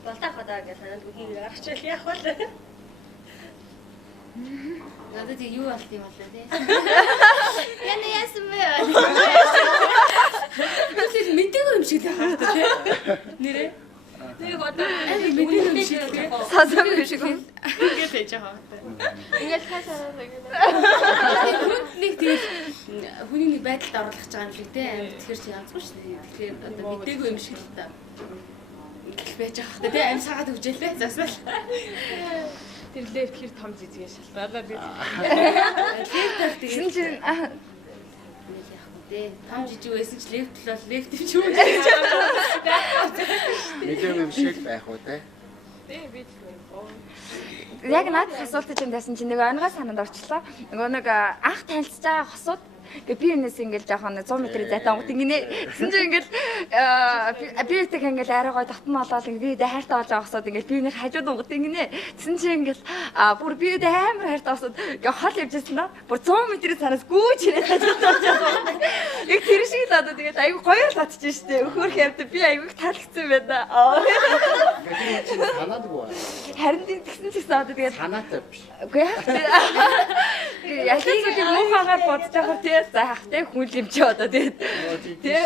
болтаа хадаа гэж санаад үгийг гаргачихвал яах вэ? Надад юу болт юм болоо тий. Яна яасан бэ? Тэсэл мэдээгүй юм шиг л харагдав тий. Нэрээ. Нэг одоо мэдээгүй юм шиг тий. Сасан юм шиг. Ингээд байж байгаа юм. ингээд хасаад байгаа. Хүн нэг тэгэл хүний нэг байдалд оруулах гэж байгаа юм шиг тий. Тэгэхээр чи янзгүй шүү дээ. Тэгэхээр одоо мэдээгүй юм шиг л та. Их байж байгаа хэрэгтэй тий. Амь сагаад өгжээлээ. Засвал. Тэр лефт хэр том зизгээ шалтгаалаад би. Лефт Тэгсэн чинь том жижиг байсан ч лефт л бол лефт юм ч юм. Мэдээгүй юм шиг байх уу те? Тий би ч юм. яг надад асуулт чинь байсан чинь нэг онгой санаанд орчлоо. Нөгөө нэг анх танилцж байгаа хосууд гэ би энэс ингээл жоохон 100 м-ийн зайтай онгод ингэнэ. Тэгсэн чинь ингээл би үүтэй ингээл арай гой татн болоод би дэ хайртай болж байгаа хосууд ингээл биений хажууд онгод ингэнэ. Тэгсэн чинь ингээл бүр би дэ амар хайртай хосууд ингээ хол явж ирсэн да. Бүр 100 м-ийн цаанаас гүйж ирээд хажууд болж байгаа. Яг тэр шиг л одоо тэгээд айгүй гоё л татчих штэ. Өхөөх явд би айгүй таалагдсан байна. Гэтэл чи санаадаг уу? Харин тэгсэн чинь одоо тэгээд Санаатай биш. үгүй яг тийм муухагаар бодож байгаа тий. За хах тий хүн юм чи одоо тэгээд тий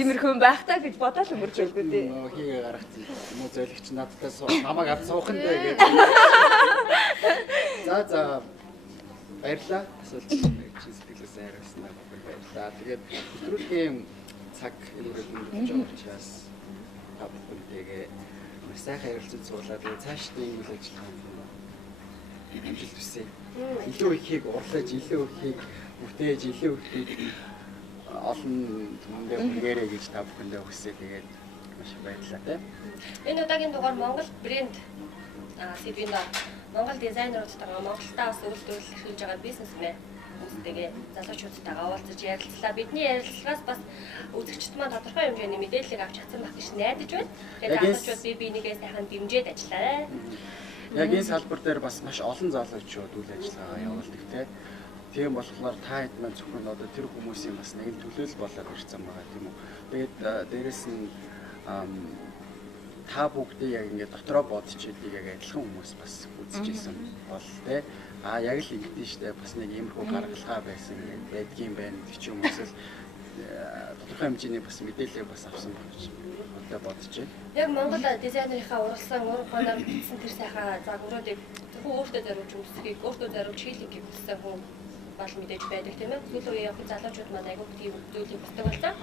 иймэрхүү байх таа гэж бодоод өнгөрчөөлгүй тий. Нөө хийгээ гаргацсан. Муу зөөлөгч надтай намайг авч суух нь дээ гэж. За баярлаа. Асуулт чи сэтгэлээс хариулснаа баярлаа. Тэгээд нэвтрүүлгийн цаг энэгээр хөндөж байгаа учраас та бүхэнтэйгээ маш сайхан ярилцаж суулаад цаашдын үйл ажиллагаанд амжилт хүсье. Илүү ихийг урлаж, илүү ихийг бүтээж, илүү ихийг олон түмэндээ хүргээрэй гэж та бүхэндээ хүсье. Тэгээд маш их баярлалаа тийм. Энэ удаагийн дугаар Монгол Бренд сэдвийн доор Монгол дизайнеруудтайгаа Монголтаа бас үйлдвэрлэл эрхэлж байгаа бизнесмен хүмүүстэйгээ залуучуудтайгаа уулзаж ярилцлаа. Бидний ярилцлагаас бас үзэгчд маань тодорхой хэмжээний мэдээллийг авч чадсан байх гэж найдаж байна. Тэгээд залуучууд бие биенийгээ сайхан дэмжиж ажиллаарай. Яг энэ салбар дээр бас маш олон залуучууд үйл ажиллагаа явуулдаг тийм болохоор та хэд маань зөвхөн одоо тэр хүмүүсийн бас нэг л төлөөлөл болоод ирсэн байгаа тийм үү. Тэгээд дээрэс нь та бүгдийг яг ингээд дотроо бодчихлыг яг адилхан хүмүүс бас үзчихсэн бол тийм яг л ингэдэж штэ бас нэг иймэрхүү гаргалгаа байсан байдгийн байна гэх юм уусэл тодорхой хэмжээний бас мэдээлэл бас авсан байна гэж бодож байна. Яг Монгол дизайнерийнхаа уралсан ур хоноор бичсэн тэр сайхан загваруудыг зөвхөн өөртөө зориулж өмсөхийг, өөртөө зориулж хийлгэхийг хүссэн хүн бол мэдээж байдаг тийм ээ. Сүүлийн үеийн залуучууд маань айгүй тийм зүйлийг хүсдэг болсон.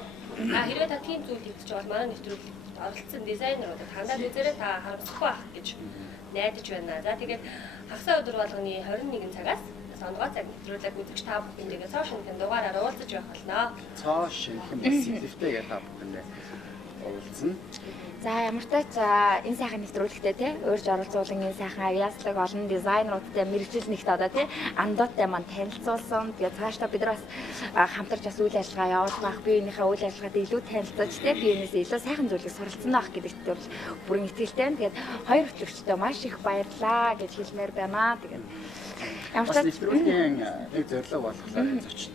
Хэрвээ та тийм зүйл хийчих бол манай нэвтрүүлэгт оролцсон дизайнеруудад хандаад үзээрэй та харамсахгүй байх гэж найдаж байна. За тэгээд хагас өдөр болгоны 21 цагаас Sondgoi Цаг нэвтрүүлэг үзэгч та бүхэндээ цоо шинхэн дугаараар уулзаж байх болно. Цоо шинхэн сэдвтэй гэдэг та бүхэндээ уулзна. За ямар ч тач энэ сайхан нэвтрүүлэгтээ тий өөрж оролцуулан энэ сайхан аяаслаг олон дизайнеруудтай мэрэгжил нэгт одоо тий андуудтай маань танилцуулсан. Тэгээд цаашдаа бид нар бас хамтарч бас үйл ажиллагаа явуулах байх. Биенийхээ үйл ажиллагаатай илүү танилцаж тий биенээс илүү сайхан зүйлийг суралцсан байх гэдэгт бол бүрэн итгэлтэй. Тэгээд хоёр хөтлөгчдөө маш их баярлалаа гэж хэлмээр байна. Тэгээд ямар ч тач нэвтрүүлгийн нэг зорилго болохоор зочид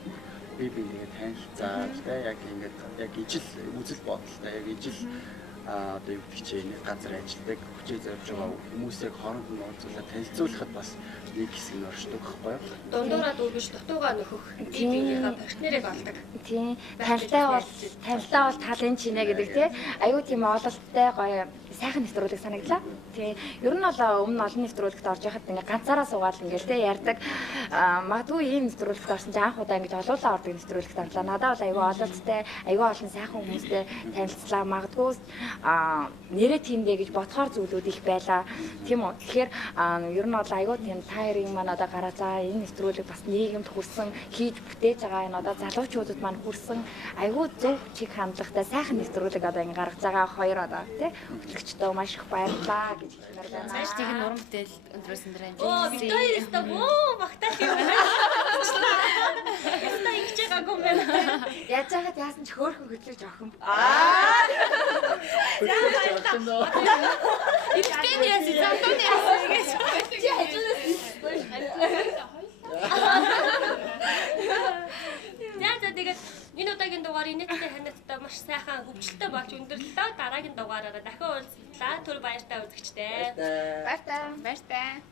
бие биенээ танилцаад тий яг ингээд яг ижил үзэл бодолтой яг ижил одоо юу гэдэг чинь нэг газар ажилладаг хүчээ зорж байгаа хүмүүсийг хооронд нь уулзуулаад танилцуулахад бас нэг хэсэг нь оршдог байхгүй юу? Дундуураа дүүргэж дутуугаа нөхөх биенийхээ партнерыг олдог. Тийм. Танилтаа бол талын чинэ гэдэг тий. Аюу тийм ололттой гоё сайхан нэвтрүүлэг санагдлаа. Тийм. Ер нь бол өмнө олон нэвтрүүлэгт орж яхад ингээ ганцаараа суугаад ингээл тий ярьдаг. Магадгүй ийм нэвтрүүлэгт орсон чинь анх удаа ингээ олуулаа ордог нэвтрүүлэгт орлоо. Надад бол аюу ололттой, аюу олон сайхан хүмүүстэй танилцлаа. Магадгүй нэрээ тиймдээ гэж бодохоор зүйлүүд их байлаа. Тийм үү. Тэгэхээр ер нь бол аюу тийм тайрын маань одоо гараа за энэ нэвтрүүлэг бас нийгэмд хүрсэн хийж бүтээж байгаа энэ одоо залуучуудад маань хүрсэн аюу зөв чиг хандлагатай сайхан нэвтрүүлэг одоо ингэ гаргаж байгаа хоёр одоо тий хөтлөгчдөө маш их баярлалаа гэж хэлмээр байна. Цааш тийм уран бүтээл өндрөөсөн дэр Оо Виктория өстө боо багтаах юм байна. Яста ингэж байгаагүй юм байна. Яаж яагаад яасан ч хөөрхөн хөтлөж авах юм. Итгэн яасан замтны яасан гэж. Чи хажуунаас За тэгээд Энэ удаагийн дугаар инээдтэй ханиадтай маш сайхан хөвчлөлтэй болж өндөрлөө. Дараагийн дугаараараа дахин уулзлаа. Түр баяртай үзэгчтэй. Баяртай.